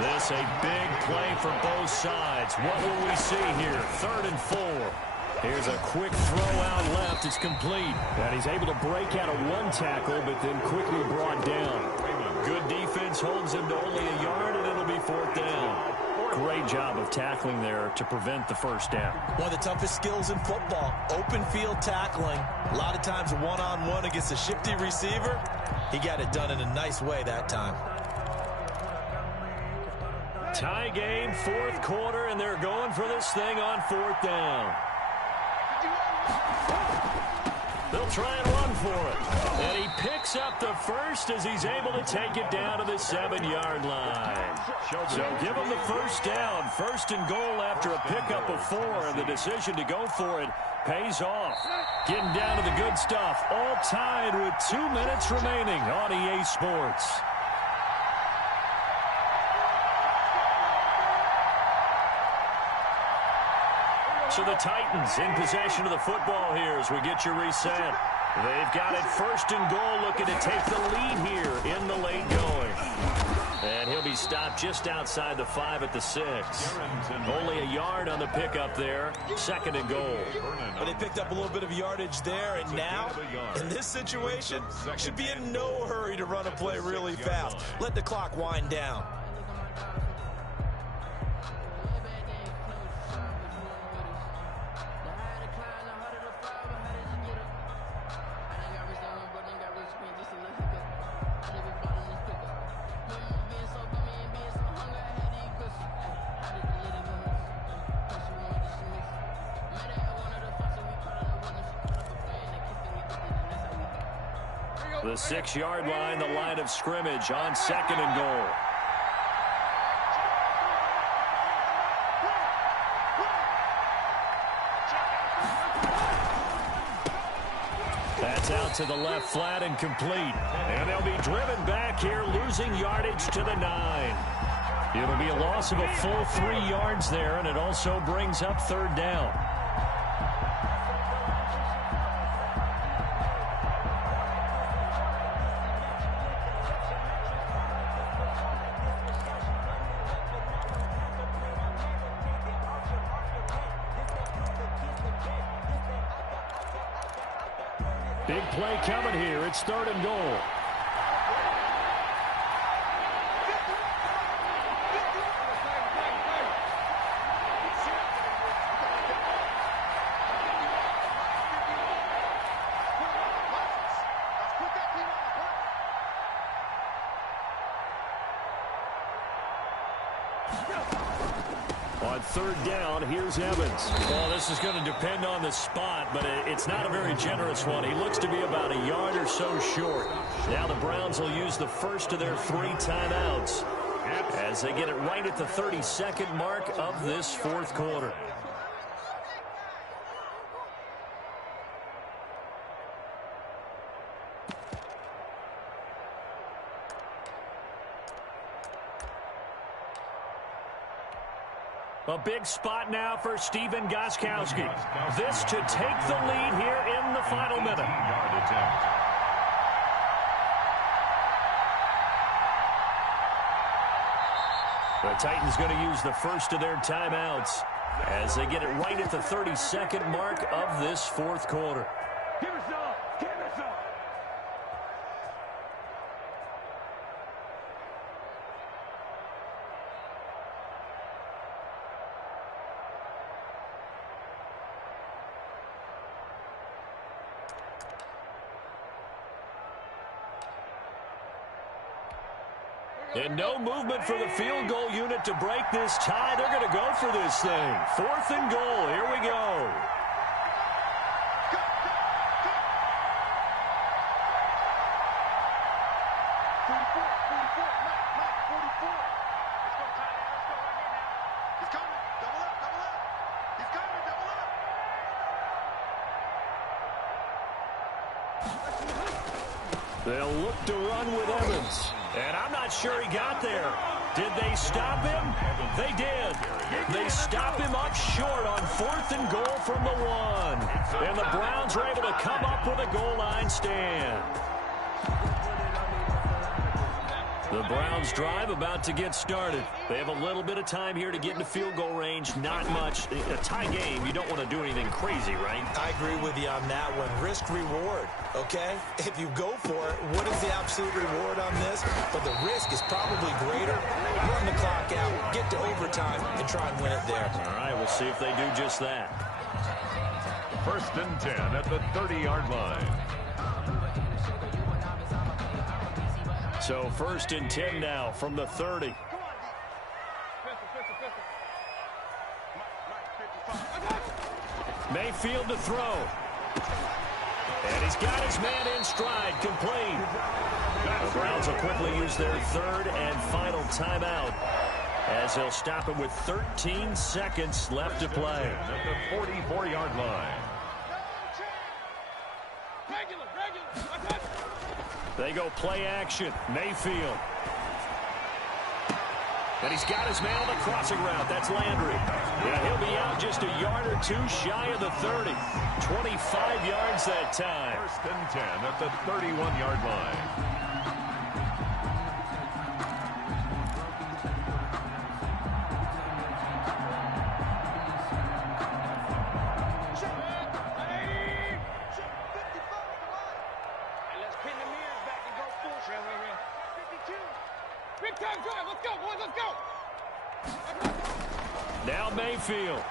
This a big play for both sides. What will we see here? 3rd and 4. Here's a quick throw out left. It's complete. And he's able to break out of one tackle, but then quickly brought down. Good defense holds him to only a yard, and it'll be 4th down. Great job of tackling there to prevent the first down. One of the toughest skills in football, open field tackling. A lot of times one-on-one against a shifty receiver. He got it done in a nice way that time. Tie game, 4th quarter, and they're going for this thing on 4th down. They'll try and run for it. And he picks up the first as he's able to take it down to the 7-yard line. So give him the first down. 1st and goal after a pickup of 4. And the decision to go for it pays off. Getting down to the good stuff. All tied with 2 minutes remaining on EA Sports. So the Titans in possession of the football here as we get you reset. They've got it 1st and goal, looking to take the lead here in the late going. And he'll be stopped just outside the 5 at the 6. Only a yard on the pickup there. 2nd and goal. But they picked up a little bit of yardage there, and now, in this situation, should be in no hurry to run a play really fast. Let the clock wind down. The 6-yard line, the line of scrimmage on 2nd and goal. That's out to the left flat and complete. And they'll be driven back here, losing yardage to the 9. It'll be a loss of a full 3 yards there, and it also brings up 3rd down. Big play coming here. It's 3rd and goal. On 3rd down, here's Evans. Well, this is going to depend on the spot, but it's not a very generous one. He looks to be about a yard or so short. Now the Browns will use the first of their 3 timeouts as they get it right at the 32nd mark of this 4th quarter. A big spot now for Stephen Gostkowski. This to take the lead here in the final minute. The Titans going to use the first of their timeouts as they get it right at the 32nd mark of this 4th quarter. Give us up! Give us up! And no movement for the field goal unit to break this tie. They're going to go for this thing. 4th and goal. Here we go. They'll look to run with Evans. And I'm not sure he got there. Did they stop him? They did. They stop him up short on 4th and goal from the 1. And the Browns are able to come up with a goal line stand. The Browns drive about to get started. They have a little bit of time here to get into field goal range. Not much. A tie game, you don't want to do anything crazy, right? I agree with you on that one. Risk-reward, okay? If you go for it, what is the absolute reward on this? But the risk is probably greater. Run the clock out, get to overtime, and try and win it there. All right, we'll see if they do just that. 1st and 10 at the 30-yard line. So 1st and 10 now from the 30. Mayfield to throw. And he's got his man in stride, complete. The Browns will quickly use their 3rd and final timeout as they'll stop it with 13 seconds left to play. At the 44-yard line. They go play action. Mayfield. And he's got his man on the crossing route. That's Landry. Yeah, he'll be out just a yard or two shy of the 30. 25 yards that time. 1st and 10 at the 31-yard line. Now Mayfield.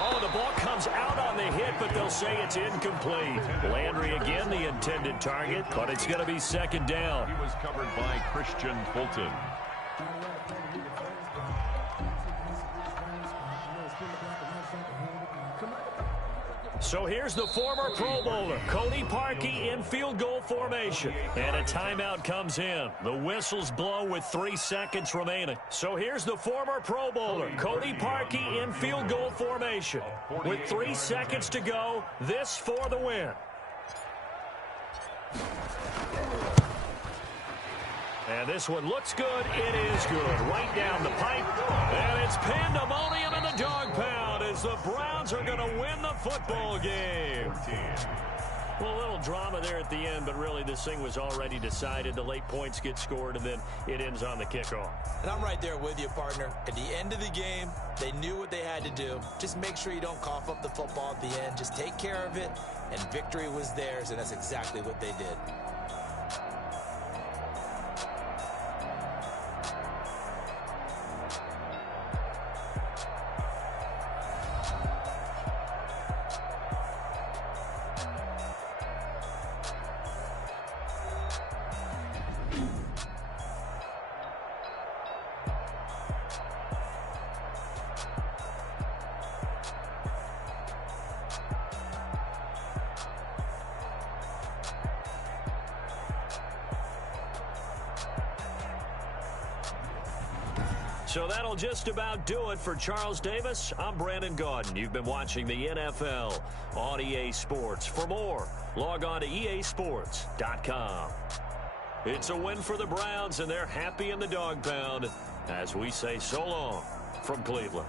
Oh, the ball comes out on the hit, but they'll say it's incomplete. Landry again, the intended target, but it's going to be 2nd down. He was covered by Christian Fulton. So here's the former Pro Bowler, Cody Parkey, in field goal formation. And a timeout comes in. The whistles blow with 3 seconds remaining. So here's the former Pro Bowler, Cody Parkey, in field goal formation. With 3 seconds to go, this for the win. And this one looks good. It is good. Right down the pipe. And it's pandemonium in the dog pound as the Browns are going to win the football game. Well, a little drama there at the end, but really this thing was already decided. The late points get scored, and then it ends on the kickoff. And I'm right there with you, partner. At the end of the game, they knew what they had to do. Just make sure you don't cough up the football at the end. Just take care of it, and victory was theirs, and that's exactly what they did. So that'll just about do it for Charles Davis. I'm Brandon Gaudin. You've been watching the NFL on EA Sports. For more, log on to easports.com. It's a win for the Browns, and they're happy in the dog pound as we say so long from Cleveland.